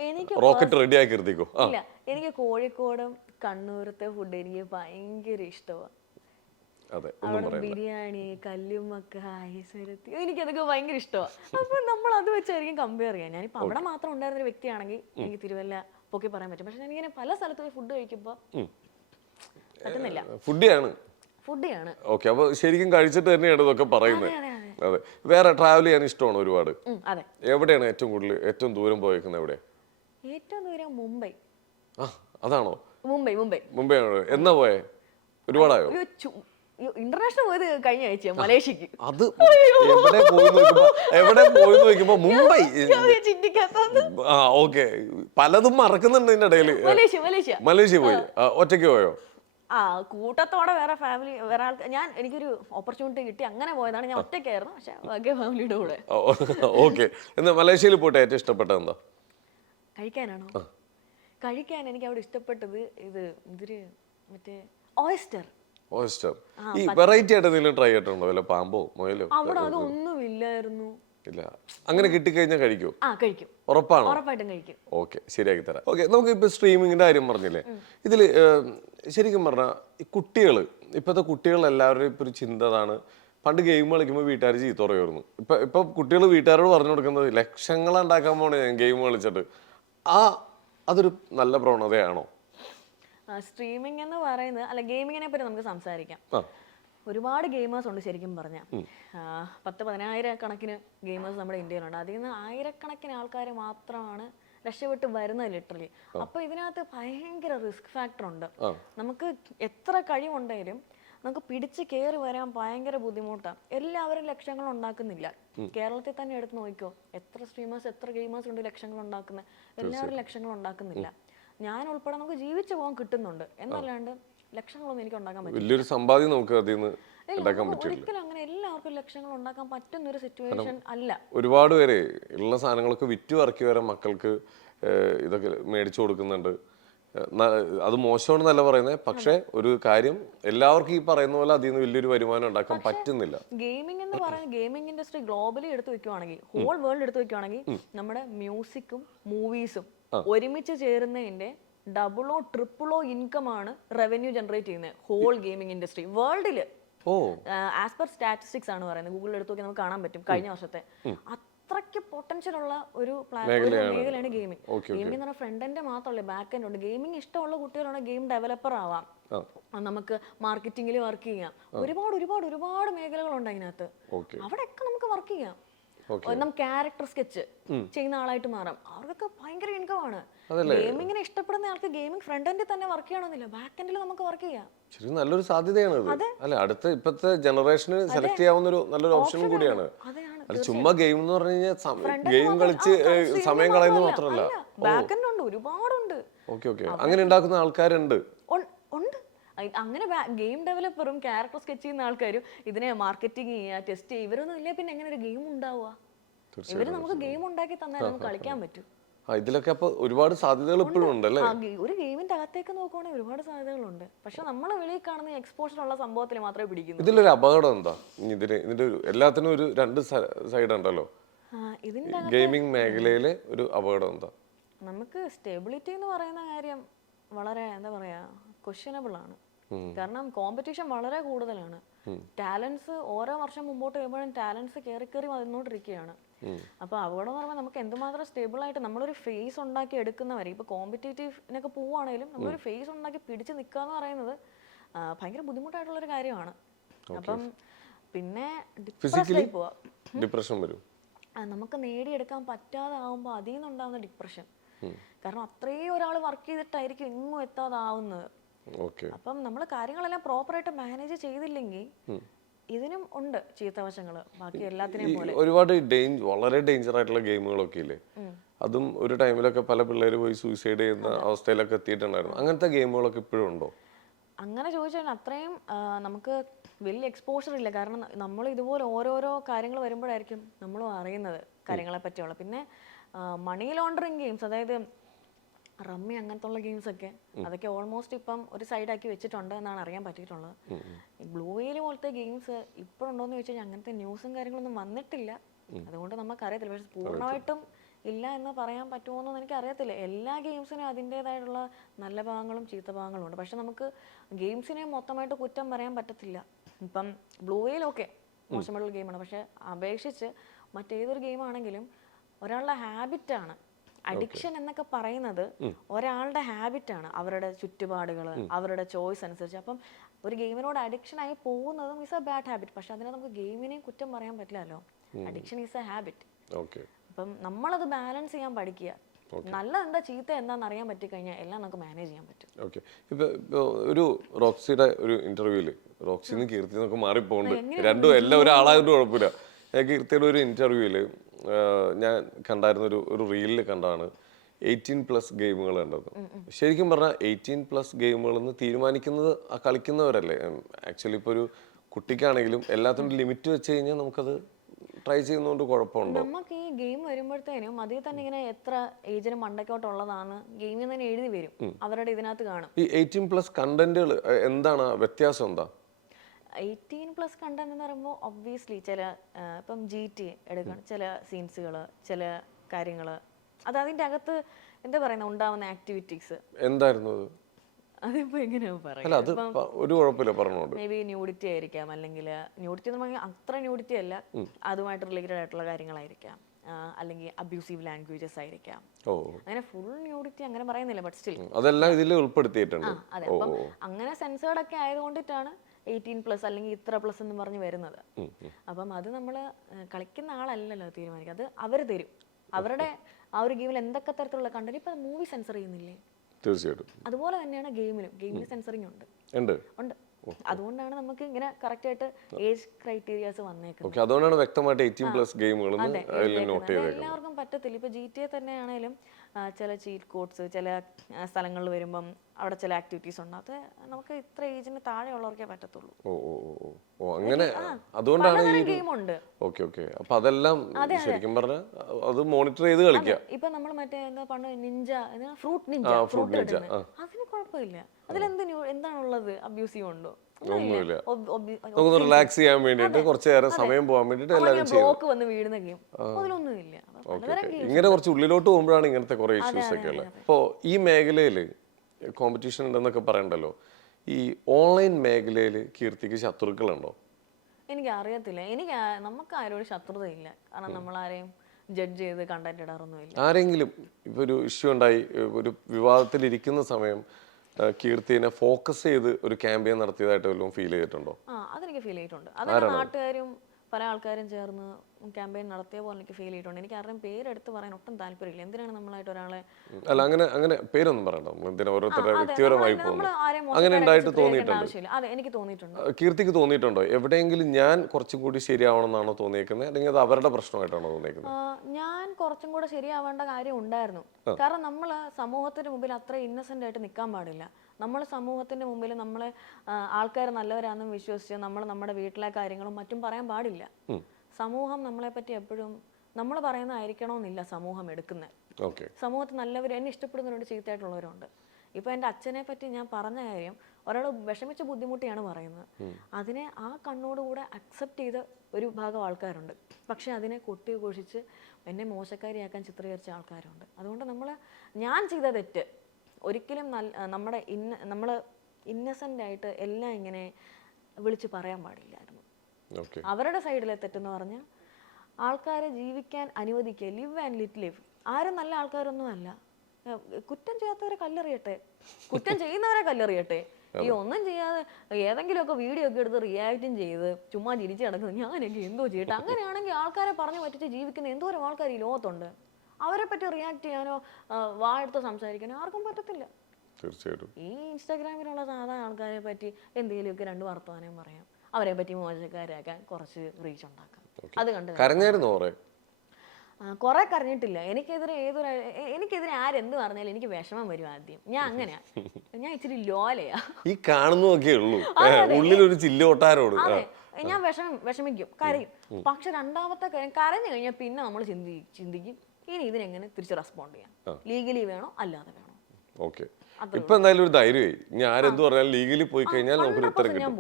എനിക്ക് റോക്കറ്റ് റെഡി ആക്കി എടുത്തിക്കോ. ഇല്ല, എനിക്ക് കോഴിക്കോടും കണ്ണൂരത്തെ ഫുഡ് എനിക്ക് ഭയങ്കര ഇഷ്ടമാണ്. അവിടെ ബിരിയാണി, കല്ലുമ്മക്ക, ഐശ്വര്യത്തി, എനിക്കതൊക്കെ ഭയങ്കര ഇഷ്ടമാണ്. അപ്പൊ നമ്മൾ അത് വെച്ചായിരിക്കും കമ്പയർ ചെയ്യാൻ. ഞാനിപ്പോ അവിടെ മാത്രം ഉണ്ടായിരുന്ന ഒരു വ്യക്തിയാണെങ്കിൽ എനിക്ക് തിരുവല്ല പൊക്കി പറയാൻ പറ്റും. പക്ഷെ ഞാനിങ്ങനെ പല സ്ഥലത്ത് പോയി ഫുഡ് കഴിക്കുമ്പോ പറ്റുന്നില്ല. ഫുഡിയാണ്. ഓക്കെ, അപ്പൊ ശരിക്കും കഴിച്ചിട്ട് തന്നെയാണ് ഇതൊക്കെ പറയുന്നത്. അതെ. വേറെ ട്രാവൽ ചെയ്യാൻ ഇഷ്ടമാണ് ഒരുപാട്. അതെ. എവിടെയാണ് ഏറ്റവും കൂടുതൽ ഏറ്റവും ദൂരം പോയേക്കുന്നത്? എവിടെ ഏറ്റവും ദൂരം? മുംബൈ. അതാണോ? മുംബൈ ആണോ? എന്നാ പോയേ? ഒരുപാടായോ? ഇന്റർനാഷണൽ പോയത് കഴിഞ്ഞ ആഴ്ച മലേഷ്യക്ക്. അത് എവിടെ പോയി നോക്കുമ്പോ മുംബൈ. ഓക്കെ, പലതും മറക്കുന്നുണ്ട് ഇതിന്റെ ഇടയില്. മലേഷ്യ പോയി. ഒറ്റയ്ക്ക് പോയോ? കൂട്ടത്തോടെ വേറെ ഫാമിലി വേറെ ആൾക്കാർ. എനിക്കൊരു ഓപ്പർച്യൂണിറ്റി കിട്ടി, അങ്ങനെ പോയതാണ്. ഞാൻ ഒറ്റയ്ക്കായിരുന്നു, പക്ഷെ ബാക്കി ഫാമിലിയുടെ കൂടെ. ഓക്കെ, എന്നാ മലേഷ്യയിൽ പോയിട്ട് ഏറ്റവും ഇഷ്ടപ്പെട്ടത് എന്താ? കഴിക്കാനാണോ? കഴിക്കാൻ എനിക്ക് അവിടെ ഇഷ്ടപ്പെട്ടത് ഇതൊരു മറ്റേ ഓയിസ്റ്റർ. ഈ വെറൈറ്റി ആയിട്ട് എന്തെങ്കിലും ട്രൈ ചെയ്തിട്ടുണ്ടോ? വല്ല പാമ്പോ മുയലോ? അവിടെ അതൊന്നും ഇല്ലായിരുന്നു. ഇല്ല. അങ്ങനെ കിട്ടിക്കഴിഞ്ഞാൽ കഴിക്കും? കഴിക്കും. ഉറപ്പാണോ? ഉറപ്പായിട്ടും കഴിക്കും. ഓക്കെ, ശരിയാക്കി തരാം. ഓക്കെ, നമുക്ക് ഇപ്പൊ സ്ട്രീമിങ്ങിന്റെ കാര്യം പറഞ്ഞില്ലേ, ഇതില് ശരിക്കും പറഞ്ഞാൽ ഈ കുട്ടികള്, ഇപ്പോഴത്തെ കുട്ടികൾ എല്ലാവരുടെയും ഇപ്പൊ ഒരു ചിന്തതാണ്, പണ്ട് ഗെയിം കളിക്കുമ്പോൾ വീട്ടുകാർ ചീത്ത പറയുമായിരുന്നു. ഇപ്പൊ കുട്ടികൾ വീട്ടുകാരോട് പറഞ്ഞു കൊടുക്കുന്നത് ലക്ഷങ്ങൾ ഉണ്ടാക്കാൻ പോണേ ഗെയിം കളിച്ചിട്ട്. അതൊരു നല്ല പ്രവണതയാണോ? സ്ട്രീമിംഗ് എന്ന് പറയുന്നത്, അല്ല, ഗെയിമിങ്ങിനെ പറ്റി നമുക്ക് സംസാരിക്കാം. ഒരുപാട് ഗെയിമേഴ്സ് ഉണ്ട് ശരിക്കും പറഞ്ഞാൽ. 10,000 കണക്കിന് ഗെയിമേഴ്സ് നമ്മുടെ ഇന്ത്യയിലുണ്ട്. അതിൽ നിന്ന് ആയിരക്കണക്കിന് ആൾക്കാർ മാത്രമാണ് രക്ഷപ്പെട്ട് വരുന്നത് ലിറ്ററലി. അപ്പൊ ഇതിനകത്ത് ഭയങ്കര റിസ്ക് ഫാക്ടർ ഉണ്ട്. നമുക്ക് എത്ര കഴിവുണ്ടെങ്കിലും നമുക്ക് പിടിച്ച് കയറി വരാൻ ഭയങ്കര ബുദ്ധിമുട്ടാണ്. എല്ലാവരും ലക്ഷങ്ങൾ ഉണ്ടാക്കുന്നില്ല. കേരളത്തിൽ തന്നെ എടുത്ത് നോക്കിക്കോ, എത്ര സ്ട്രീമേഴ്സ്, എത്ര ഗെയിമേഴ്സ് ഉണ്ട് ലക്ഷങ്ങൾ ഉണ്ടാക്കുന്നത്. എല്ലാവരും ലക്ഷങ്ങൾ ഉണ്ടാക്കുന്നില്ല. ഞാൻ ഉൾപ്പെടെ നമുക്ക് ജീവിച്ചു പോകാൻ കിട്ടുന്നുണ്ട്, എന്നല്ലാണ്ട് ലക്ഷങ്ങളൊന്നും എനിക്ക് ഉണ്ടാക്കാൻ പറ്റില്ല. വലിയൊരു സമ്പാദ്യം നമുക്ക് ഒരിക്കലും അങ്ങനെ എല്ലാവർക്കും ലക്ഷങ്ങൾ ഉണ്ടാക്കാൻ പറ്റുന്ന ഒരു സിറ്റുവേഷൻ അല്ല. ഒരുപാട് പേര് ഉള്ള സാധനങ്ങളൊക്കെ വിറ്റു ഇറക്കി വരെ മക്കൾക്ക് ഇതൊക്കെ മേടിച്ചു കൊടുക്കുന്നുണ്ട്. അത് മോശമാണെന്നല്ല പറയുന്നത്, പക്ഷെ ഒരു കാര്യം, എല്ലാവർക്കും ഈ പറയുന്ന പോലെ അതിൽ നിന്ന് വലിയൊരു വരുമാനം ഉണ്ടാക്കാൻ പറ്റുന്നില്ല. ഗെയിമിംഗ് എന്ന് പറയുന്നത്, ഗെയിമിംഗ് ഇൻഡസ്ട്രി ഗ്ലോബലി എടുത്തു വെക്കുവാണെങ്കിൽ, ഹോൾ വേൾഡ് എടുത്തു വെക്കുവാണെങ്കിൽ, നമ്മുടെ മ്യൂസിക്കും മൂവീസും ഒരുമിച്ച് ചേരുന്നതിന്റെ ഡബിളോ ട്രിപ്പിളോ ഇൻകം ആണ് റവന്യൂ ജനറേറ്റ് ചെയ്യുന്നത് ഹോൾ ഗെയിമിംഗ് ഇൻഡസ്ട്രി വേൾഡില്. ആസ് പെർ സ്റ്റാറ്റിസ്റ്റിക്സ് ആണ് പറയുന്നത്. ഗൂഗിളിൽ എടുത്ത് നോക്കി നമുക്ക് കാണാൻ പറ്റും കഴിഞ്ഞ വർഷത്തെ. അത്രയ്ക്ക് പൊട്ടൻഷ്യൽ ഉള്ള ഒരു മേഖലയാണ്. മേഖലയാണ് ഗെയിമിംഗ്. Okay, ഗെയിമിംഗ് എന്ന് പറഞ്ഞാൽ ഫ്രണ്ട് എൻഡ് മാത്രമല്ല, ബാക്ക് എൻഡ് ഉണ്ട്. ഗെയിമിംഗ് ഇഷ്ടമുള്ള കുട്ടികളാണ് ഗെയിം ഡെവലപ്പർ ആവാം, നമുക്ക് മാർക്കറ്റിംഗിൽ വർക്ക് ചെയ്യാം, ഒരുപാട് ഒരുപാട് ഒരുപാട് മേഖലകളുണ്ട് അതിനകത്ത്. ഓക്കെ അവിടെയൊക്കെ നമുക്ക് വർക്ക് ചെയ്യാം. നമുക്ക് ക്യാരക്ടർ സ്കെച്ച് ചെയ്യുന്ന ആളായിട്ട് മാറാം. അവർക്കൊക്കെ ഭയങ്കര ഇൻകം ആണ്. ഗെയിമിങ്ങിനെ ഇഷ്ടപ്പെടുന്ന ആൾക്ക് ഗെയിമിംഗ് ഫ്രണ്ട് എൻഡിൽ തന്നെ വർക്ക് ചെയ്യണമെന്നില്ല, ബാക്ക് എൻഡിൽ നമുക്ക് വർക്ക് ചെയ്യാം. ശരി, നല്ലൊരു സാധ്യതയാണ് ഇത്. അല്ലെ, അടുത്ത ഇപ്പത്തെ ജനറേഷന് സെലക്ട് ചെയ്യാവുന്ന ഒരു നല്ലൊരു ഓപ്ഷൻ കൂടിയാണ്. അല്ല, ചുമ്മാ ഗെയിം എന്ന് പറഞ്ഞു കഴിഞ്ഞാൽ ഗെയിം കളിച്ച് സമയം കളയുന്നത് മാത്രമല്ല, ബാക്ക് എൻഡ് ഉണ്ട്, ഒരുപാടുണ്ട്. ഓക്കെ ഓക്കെ, അങ്ങനെ ഉണ്ടാക്കുന്ന ആൾക്കാരുണ്ട്. ഉണ്ട്. അങ്ങനെ ഗെയിം ഡെവലപ്പറും ക്യാരക്ടർ സ്കെച്ച് ചെയ്യുന്ന ആൾക്കാരും ഇതിനെ മാർക്കറ്റിംഗ് ചെയ്യുക, ടെസ്റ്റ് ചെയ്യുക, ഇവരൊന്നും ഇല്ലേ പിന്നെ എങ്ങനെ ഒരു ഗെയിം ഉണ്ടാവുക? ഇവര് നമുക്ക് ഗെയിം ഉണ്ടാക്കി തന്നാൽ നമുക്ക് കളിക്കാൻ പറ്റും. ഇതിലൊക്കെ അപ്പൊ ഒരുപാട് സാധ്യതകൾ ഇപ്പോഴും ഉണ്ടല്ലേ? ഒരു ഗെയിമിന്റെ അകത്തേക്ക് നോക്കുവാണെങ്കിൽ ഒരുപാട് സാധ്യതകളുണ്ട്. പക്ഷെ നമ്മൾ വെളിയിൽ കാണുന്ന എക്സ്പോഷർ ഉള്ള സംഭവത്തിൽ മാത്രമേ പിടിക്കുന്നു. ഇതിലൊരു അപകടം എന്താ? ഇതിന്റെ എല്ലാത്തിനും ഒരു രണ്ട് സൈഡ് ഉണ്ടല്ലോ. ഇതിന്റെ ഗെയിമിംഗ് മേഖലയിലെ ഒരു അപകടം എന്താ? നമുക്ക് സ്റ്റെബിലിറ്റി എന്ന് പറയുന്ന കാര്യം വളരെ എന്താ പറയാ ക്വസ്റ്റ്യനബിൾ ആണ്. കാരണം കോമ്പറ്റീഷൻ വളരെ കൂടുതലാണ്. ടാലൻസ് ഓരോ വർഷം മുമ്പോട്ട് വരുമ്പോഴും ടാലൻസ് കയറി കയറി വന്നുകൊണ്ടിരിക്കുകയാണ്. അപ്പൊ അവിടെ എന്ന് പറയുമ്പോൾ നമുക്ക് എന്തുമാത്രം സ്റ്റേബിൾ ആയിട്ട് നമ്മളൊരു ഫേസ് ഉണ്ടാക്കി എടുക്കുന്നവരെ, ഇപ്പൊ കോമ്പറ്റേറ്റീവിനൊക്കെ പോവുകയാണെങ്കിലും നമ്മളൊരു ഫേസ് ഉണ്ടാക്കി പിടിച്ച് നിൽക്കുക എന്ന് പറയുന്നത് ഭയങ്കര ബുദ്ധിമുട്ടായിട്ടുള്ളൊരു കാര്യമാണ്. അപ്പം പിന്നെ ഡിപ്രഷൻ വരും. നമുക്ക് നേടിയെടുക്കാൻ പറ്റാതെ ആവുമ്പോൾ അതിൽ നിന്നുണ്ടാവുന്ന ഡിപ്രഷൻ. കാരണം അത്രയും ഒരാൾ വർക്ക് ചെയ്തിട്ടായിരിക്കും എങ്ങും എത്താതാവുന്നത്. അപ്പം നമ്മൾ കാര്യങ്ങളെല്ലാം പ്രോപ്പറായിട്ട് മാനേജ് ചെയ്തില്ലെങ്കിൽ ഇതിനും ഉണ്ട് ചീത്തവശങ്ങള് ബാക്കി എല്ലാത്തിനെയും പോലെ. ഒരുപാട് വളരെ ഡേഞ്ചർ ആയിട്ടുള്ള ഗെയിമുകളൊക്കെ ഇല്ലേ, അതും ഒരു ടൈമിലൊക്കെ പല പിള്ളേര് പോയി സൂയിസൈഡ് ചെയ്യുന്ന അവസ്ഥയിലൊക്കെ എത്തിയിട്ടുണ്ടായിരുന്നു. അങ്ങനത്തെ ഗെയിമുകളൊക്കെ ഇപ്പോഴും ഉണ്ടോ? അങ്ങനെ ചോദിച്ചാൽ അത്രയും നമുക്ക് വലിയ എക്സ്പോഷർ ഇല്ല. കാരണം നമ്മൾ ഇതുപോലെ ഓരോരോ കാര്യങ്ങൾ വരുമ്പോഴായിരിക്കും നമ്മളും അറിയുന്നത് കാര്യങ്ങളെ പറ്റിയുള്ള. പിന്നെ മണി ലോണ്ടറിങ് ഗെയിംസ്, അതായത് റമ്മി അങ്ങനത്തെ ഉള്ള ഗെയിംസ് ഒക്കെ, അതൊക്കെ ഓൾമോസ്റ്റ് ഇപ്പം ഒരു സൈഡാക്കി വെച്ചിട്ടുണ്ട് എന്നാണ് അറിയാൻ പറ്റിയിട്ടുള്ളത്. ബ്ലൂ വെയിൽ പോലത്തെ ഗെയിംസ് ഇപ്പോഴുണ്ടോന്ന് ചോദിച്ചു കഴിഞ്ഞാൽ അങ്ങനത്തെ ന്യൂസും കാര്യങ്ങളൊന്നും വന്നിട്ടില്ല. അതുകൊണ്ട് നമുക്കറിയത്തില്ല. പക്ഷെ പൂർണ്ണമായിട്ടും ഇല്ല എന്ന് പറയാൻ പറ്റുമോയെന്നൊന്നും എനിക്ക് അറിയത്തില്ല. എല്ലാ ഗെയിംസിനും അതിൻ്റെതായിട്ടുള്ള നല്ല ഭാഗങ്ങളും ചീത്ത ഭാഗങ്ങളും ഉണ്ട്. പക്ഷെ നമുക്ക് ഗെയിംസിനെ മൊത്തമായിട്ട് കുറ്റം പറയാൻ പറ്റത്തില്ല. ഇപ്പം ബ്ലൂ വെയിൽ ഓക്കെ മോശമായിട്ടുള്ള ഗെയിമാണ്, പക്ഷെ അപേക്ഷിച്ച് മറ്റേതൊരു ഗെയിമാണെങ്കിലും ഒരാളുടെ ഹാബിറ്റാണ്. അഡിക്ഷൻ എന്നൊക്കെ പറയുന്നത് ഒരാളുടെ ഹാബിറ്റാണ്, അവരുടെ ചുറ്റുപാടുകൾ, അവരുടെ ചോയ്സ് അനുസരിച്ച്. അപ്പം ഒരു ഗെയിമിനോട് അഡിക്ഷൻ ആയി പോകുന്നതും ഈസ് എ ബാഡ് ഹാബിറ്റ്. പക്ഷെ അതിനെ നമുക്ക് ഗെയിമിനെയും കുറ്റം പറയാൻ പറ്റില്ലല്ലോ. Addiction is A habit. അപ്പം നമ്മളത് ബാലൻസ് ചെയ്യാൻ പഠിക്കുക. നല്ലതെന്താ ചീത്ത എന്താന്ന് അറിയാൻ പറ്റിക്കഴിഞ്ഞാൽ എല്ലാം നമുക്ക് മാനേജ് ചെയ്യാൻ പറ്റും. ഓക്കെ, ഇപ്പൊ ഒരു റോക്സിയുടെ ഒരു ഇന്റർവ്യൂല്, റോക്സിന്ന് കീർത്തി എന്നൊക്കെ മാറിപ്പോണ്ട് രണ്ടും എല്ലാം ഒരാളായതുകൊണ്ട് കുഴപ്പമില്ല. കീർത്തിയുടെ ഒരു ഇന്റർവ്യൂല് ഞാൻ കണ്ടായിരുന്ന ഒരു റീലിൽ കണ്ടാണ് 18+ ഗെയിമുകൾ ഉണ്ടത്. ശരിക്കും പറഞ്ഞാൽ 18+ ഗെയിമുകൾ എന്ന് തീരുമാനിക്കുന്നത് ആ കളിക്കുന്നവരല്ലേ. ആക്ച്വലി ഇപ്പോൾ ഒരു കുട്ടിക്കാണെങ്കിലും എല്ലാത്തിനും ലിമിറ്റ് വെച്ച് കഴിഞ്ഞാൽ നമുക്കത് ട്രൈ ചെയ്യുന്നതുകൊണ്ട് കുഴപ്പമുണ്ടോ? നമുക്ക് ഈ ഗെയിം വരുമ്പോഴത്തേനും അതിൽ തന്നെ ഇങ്ങനെ എത്ര ഏജിന് മണ്ടക്കോട്ടുള്ളതാണ് ഗെയിമിൽ തന്നെ എഴുതി വരും, അവരുടെ ഇതിനകത്ത് കാണും. ഈ 18+ കണ്ടന്റുകൾ എന്താണ് വ്യത്യാസം? എന്താ 18+ കണ്ടന്റ് എന്ന് പറയുമ്പോൾ ഒബ്വിയസ്ലി ചില ഇപ്പം GTA എടുക്കണം, ചില സീൻസുകൾ, ചില കാര്യങ്ങൾ, അത് അതിൻ്റെ അകത്ത് എന്താ പറയുന്നത് ഉണ്ടാവുന്ന ആക്ടിവിറ്റീസ് എന്തായിരുന്നു അത്? അതിപ്പോ എങ്ങനെയാ പറയാ, ഒരു കുഴപ്പമില്ല പറഞ്ഞോണ്ട്. മേ ബി ന്യൂഡിറ്റി ആയിരിക്കാം, അല്ലെങ്കിൽ ന്യൂഡിറ്റി എന്ന് പറഞ്ഞാൽ അത്ര ന്യൂഡിറ്റി അല്ല, അതുമായിട്ട് റിലേറ്റഡ് ആയിട്ടുള്ള കാര്യങ്ങളായിരിക്കാം, അല്ലെങ്കിൽ അബ്യൂസീവ് ലാംഗ്വേജസ് ആയിരിക്കാം. അങ്ങനെ ഫുൾ ന്യൂഡിറ്റി അങ്ങനെ പറയുന്നില്ല, ബട്ട് സ്റ്റിൽ അതെല്ലാം ഇതിൽ ഉൾപ്പെടുത്തിയിട്ടുണ്ട്. അതെ, അപ്പം അങ്ങനെ സെൻസേർഡ് ഒക്കെ ആയതുകൊണ്ടിട്ടാണ് 18+ അല്ലെങ്കിൽ ഇത്ര പ്ലസ് എന്ന് പറഞ്ഞ് വരുന്നത്. അപ്പം അത് നമ്മൾ കളിക്കുന്ന ആളല്ലല്ലോ തീരുമാനിക്കുക, അത് അവർ തരും. അവരുടെ ആ ഒരു ഗെയിമിൽ എന്തൊക്കെ തരത്തിലുള്ള കണ്ടന്റ്, ഇപ്പൊ മൂവി സെൻസർ ചെയ്യുന്നില്ലേ, തീർച്ചയായിട്ടും അതുപോലെ തന്നെയാണ് ഗെയിമിൽ സെൻസറിങ് ഉണ്ട്. അതുകൊണ്ടാണ് നമുക്ക് ഇങ്ങനെ കറക്റ്റ് ആയിട്ട് ഏജ് ക്രൈറ്റീരിയാസ് വന്നേക്കുന്നത്. അതുകൊണ്ടാണ് വ്യക്തമായിട്ട് 18+ ഗെയിമുകൾ നോട്ട് ചെയ്തേക്കുന്നത്. എല്ലാവർക്കും പറ്റത്തില്ല. ഇപ്പൊ GTA തന്നെ ആണെങ്കിലും ചില ചീറ്റ് കോഡ്സ് ചില സ്ഥലങ്ങളിൽ വരുമ്പം അവിടെ ചില ആക്ടിവിറ്റീസ് ഉണ്ട്, അത് നമുക്ക് ഇത്ര ഏജിന് താഴെയുള്ളവർക്കേ പറ്റത്തുള്ളൂ. അങ്ങനെ അതുകൊണ്ടാണ് ഗെയിം ഉണ്ട്. അപ്പൊ അതെല്ലാം ശരിക്കും പറഞ്ഞാൽ അത് മോണിറ്റർ ചെയ്ത് കളിക്കാം. ഇപ്പൊ നമ്മൾ മറ്റേ എന്താ പണ്ട് നിഞ്ച, ഫ്രൂട്ട് നിഞ്ച, അതിന് കുഴപ്പമില്ല. അതിലെന്ത് എന്താണുള്ളത്, അബ്യൂസീവ് ഉണ്ടോ? ഒന്നുമില്ല. നമുക്ക് റിലാക്സ് ചെയ്യാൻ വേണ്ടിട്ട് കുറച്ചു നേരം സമയം പോകാൻ വേണ്ടിട്ട് എല്ലാവരും വീഴുന്ന ഗെയിം അതിലൊന്നുമില്ല. ഇങ്ങനെ കുറച്ച് ഉള്ളിലോട്ട് പോകുമ്പോഴാണ് ഇങ്ങനത്തെ കുറെ ഇഷ്യൂസ് ഒക്കെ ഉള്ളത്. അപ്പോൾ ഈ മേഖലയിൽ കോമ്പറ്റീഷൻ ഉണ്ടെന്നൊക്കെ പറയണ്ടല്ലോ, ഈ ഓൺലൈൻ മേഖലയിൽ കീർത്തിക്ക് ശത്രുക്കളുണ്ടോ? എനിക്ക് അറിയത്തില്ല. നമുക്ക് ആരോടും ശത്രുതയില്ല. കാരണം നമ്മളാരെയും ജഡ്ജ് ചെയ്ത് കണ്ടന്റ് ഇടാറൊന്നുമില്ല. ആരെങ്കിലും ഇപ്പൊ ഒരു ഇഷ്യൂ ഉണ്ടായി, ഒരു വിവാദത്തിലിരിക്കുന്ന സമയം കീർത്തിനെ ഫോക്കസ് ചെയ്ത് ഒരു ക്യാമ്പയിൻ നടത്തിയതായിട്ട് വല്ലതും ഫീൽ ചെയ്തിട്ടുണ്ടോ? അതെനിക്ക് ഫീൽ ചെയ്തിട്ടുണ്ട്. അതാണ് നാട്ടുകാരും പല ആൾക്കാരും ചേർന്ന് ക്യാമ്പയിൻ നടത്തിയ പോലെ എനിക്ക് ഫീൽ ചെയ്തിട്ടുണ്ട്. എനിക്ക് ആരുടെയും പേരെടുത്ത് പറയാൻ ഒട്ടും താല്പര്യമില്ല. എന്തിനാണ് നമ്മളായിട്ട് ഒരാളെ അല്ല അങ്ങനെ പേരൊന്നും പറയണ്ട, എന്തിനാ ഓരോരുത്തരുടെ വ്യക്തിപരമായി പോകുന്നു. അങ്ങനെ ഉണ്ടായിട്ട് തോന്നിയിട്ടുണ്ട്? ആവശ്യമില്ല. അതെ, എനിക്ക് തോന്നിയിട്ടുണ്ട്. കീർത്തിക്ക് തോന്നിയിട്ടുണ്ടോ എവിടെയെങ്കിലും ഞാൻ കുറച്ചും കൂടി ശരിയാവണമെന്നാണോ തോന്നിയേക്കുന്നത്, അല്ലെങ്കിൽ അത് അവരുടെ പ്രശ്നമായിട്ടാണോ തോന്നിയേക്കുന്നത്? ഞാൻ കുറച്ചും കൂടെ ശരിയാവേണ്ട കാര്യം ഉണ്ടായിരുന്നു. കാരണം നമ്മൾ സമൂഹത്തിന് മുമ്പിൽ അത്ര ഇന്നസെന്റ് ആയിട്ട് നിൽക്കാൻ പാടില്ല. നമ്മൾ സമൂഹത്തിന്റെ മുമ്പിൽ നമ്മളെ ആൾക്കാർ നല്ലവരാണെന്ന് വിശ്വസിച്ച് നമ്മൾ നമ്മുടെ വീട്ടിലെ കാര്യങ്ങളും മറ്റും പറയാൻ പാടില്ല. സമൂഹം നമ്മളെ പറ്റി എപ്പോഴും നമ്മൾ പറയുന്നതായിരിക്കണമെന്നില്ല സമൂഹം എടുക്കുന്നത്. സമൂഹത്തിൽ നല്ലവർ, എന്നെ ഇഷ്ടപ്പെടുന്നവരുണ്ട്, ചീത്തയായിട്ടുള്ളവരുണ്ട്. ഇപ്പൊ എൻ്റെ അച്ഛനെ പറ്റി ഞാൻ പറഞ്ഞ കാര്യം ഒരാൾ വിഷമിച്ച ബുദ്ധിമുട്ടിയാണ് പറയുന്നത്. അതിനെ ആ കണ്ണോടുകൂടെ അക്സെപ്റ്റ് ചെയ്ത ഒരു ഭാഗം ആൾക്കാരുണ്ട്. പക്ഷെ അതിനെ കൊട്ടിഘോഷിച്ച് എന്നെ മോശക്കാരിയാക്കാൻ ചിത്രീകരിച്ച ആൾക്കാരുണ്ട്. അതുകൊണ്ട് ഞാൻ ചെയ്ത തെറ്റ് ഒരിക്കലും നമ്മൾ ഇന്നസെന്റ് ആയിട്ട് എല്ലാം ഇങ്ങനെ വിളിച്ച് പറയാൻ പാടില്ലായിരുന്നു. അവരുടെ സൈഡിലെ തെറ്റെന്ന് പറഞ്ഞാൽ ആൾക്കാരെ ജീവിക്കാൻ അനുവദിക്കുക, ലിവ് ആൻഡ് ലിറ്റ് ലിവ്. ആരും നല്ല ആൾക്കാരൊന്നും അല്ല. കുറ്റം ചെയ്യാത്തവരെ കല്ലെറിയട്ടെ, കുറ്റം ചെയ്യുന്നവരെ കല്ലെറിയട്ടെ. ഈ ഒന്നും ചെയ്യാതെ ഏതെങ്കിലുമൊക്കെ വീഡിയോ ഒക്കെ എടുത്ത് റിയാക്റ്റും ചെയ്ത് ചുമ്മാ ചിരിച്ച് കിടക്കുന്നത് ഞാനൊക്കെ എന്തോ ചെയ്യട്ടെ. അങ്ങനെയാണെങ്കിൽ ആൾക്കാരെ പറഞ്ഞു പറ്റിച്ച് ജീവിക്കുന്ന എന്തോരം ആൾക്കാർ ഈ ലോകത്തുണ്ട്. അവരെ പറ്റി റിയാക്ട് ചെയ്യാനോ വാഴെടുത്ത് സംസാരിക്കാനോ ആർക്കും പറ്റത്തില്ല. തീർച്ചയായിട്ടും ഈ ഇൻസ്റ്റാഗ്രാമിലുള്ള സാധാരണ ആൾക്കാരെ പറ്റി എന്തെങ്കിലുമൊക്കെ 2 വർത്തമാനം പറയാം, അവരെ പറ്റി മോശക്കാരാക്കാൻ കുറച്ച് റീച്ച് ഉണ്ടാക്കാം. അത് കണ്ട് കരഞ്ഞായിരുന്നോ? കുറെ കരഞ്ഞിട്ടില്ല. എനിക്കെതിരെ ആരെന്ത് പറഞ്ഞാലും എനിക്ക് വിഷമം വരും. ആദ്യം ഞാൻ അങ്ങനെയാ, ഞാൻ ഇച്ചിരി ലോലയാ. ഈ കാണുന്നതൊക്കെ ഉള്ളൂ, ഉള്ളിലൊരു ചില്ലോട്ടാരോട്. അതെ, ഞാൻ വിഷമിക്കും, കരയും. പക്ഷെ രണ്ടാമത്തെ കാര്യം, കരഞ്ഞു കഴിഞ്ഞാൽ പിന്നെ നമ്മൾ ചിന്തിക്കും ഇനി ഇതിനെങ്ങനെ തിരിച്ച് റെസ്പോണ്ട് ചെയ്യാം. ലീഗലി വേണോ അല്ലാതെ വേണോ? ഓക്കെ, ഇപ്പൊ എന്തായാലും ഒരു ധൈര്യമായി. ഞാൻ ആരെന്ത് പറഞ്ഞാലും ലീഗലി പോയി കഴിഞ്ഞാൽ നമുക്കൊരു ഉത്തരം കിട്ടും.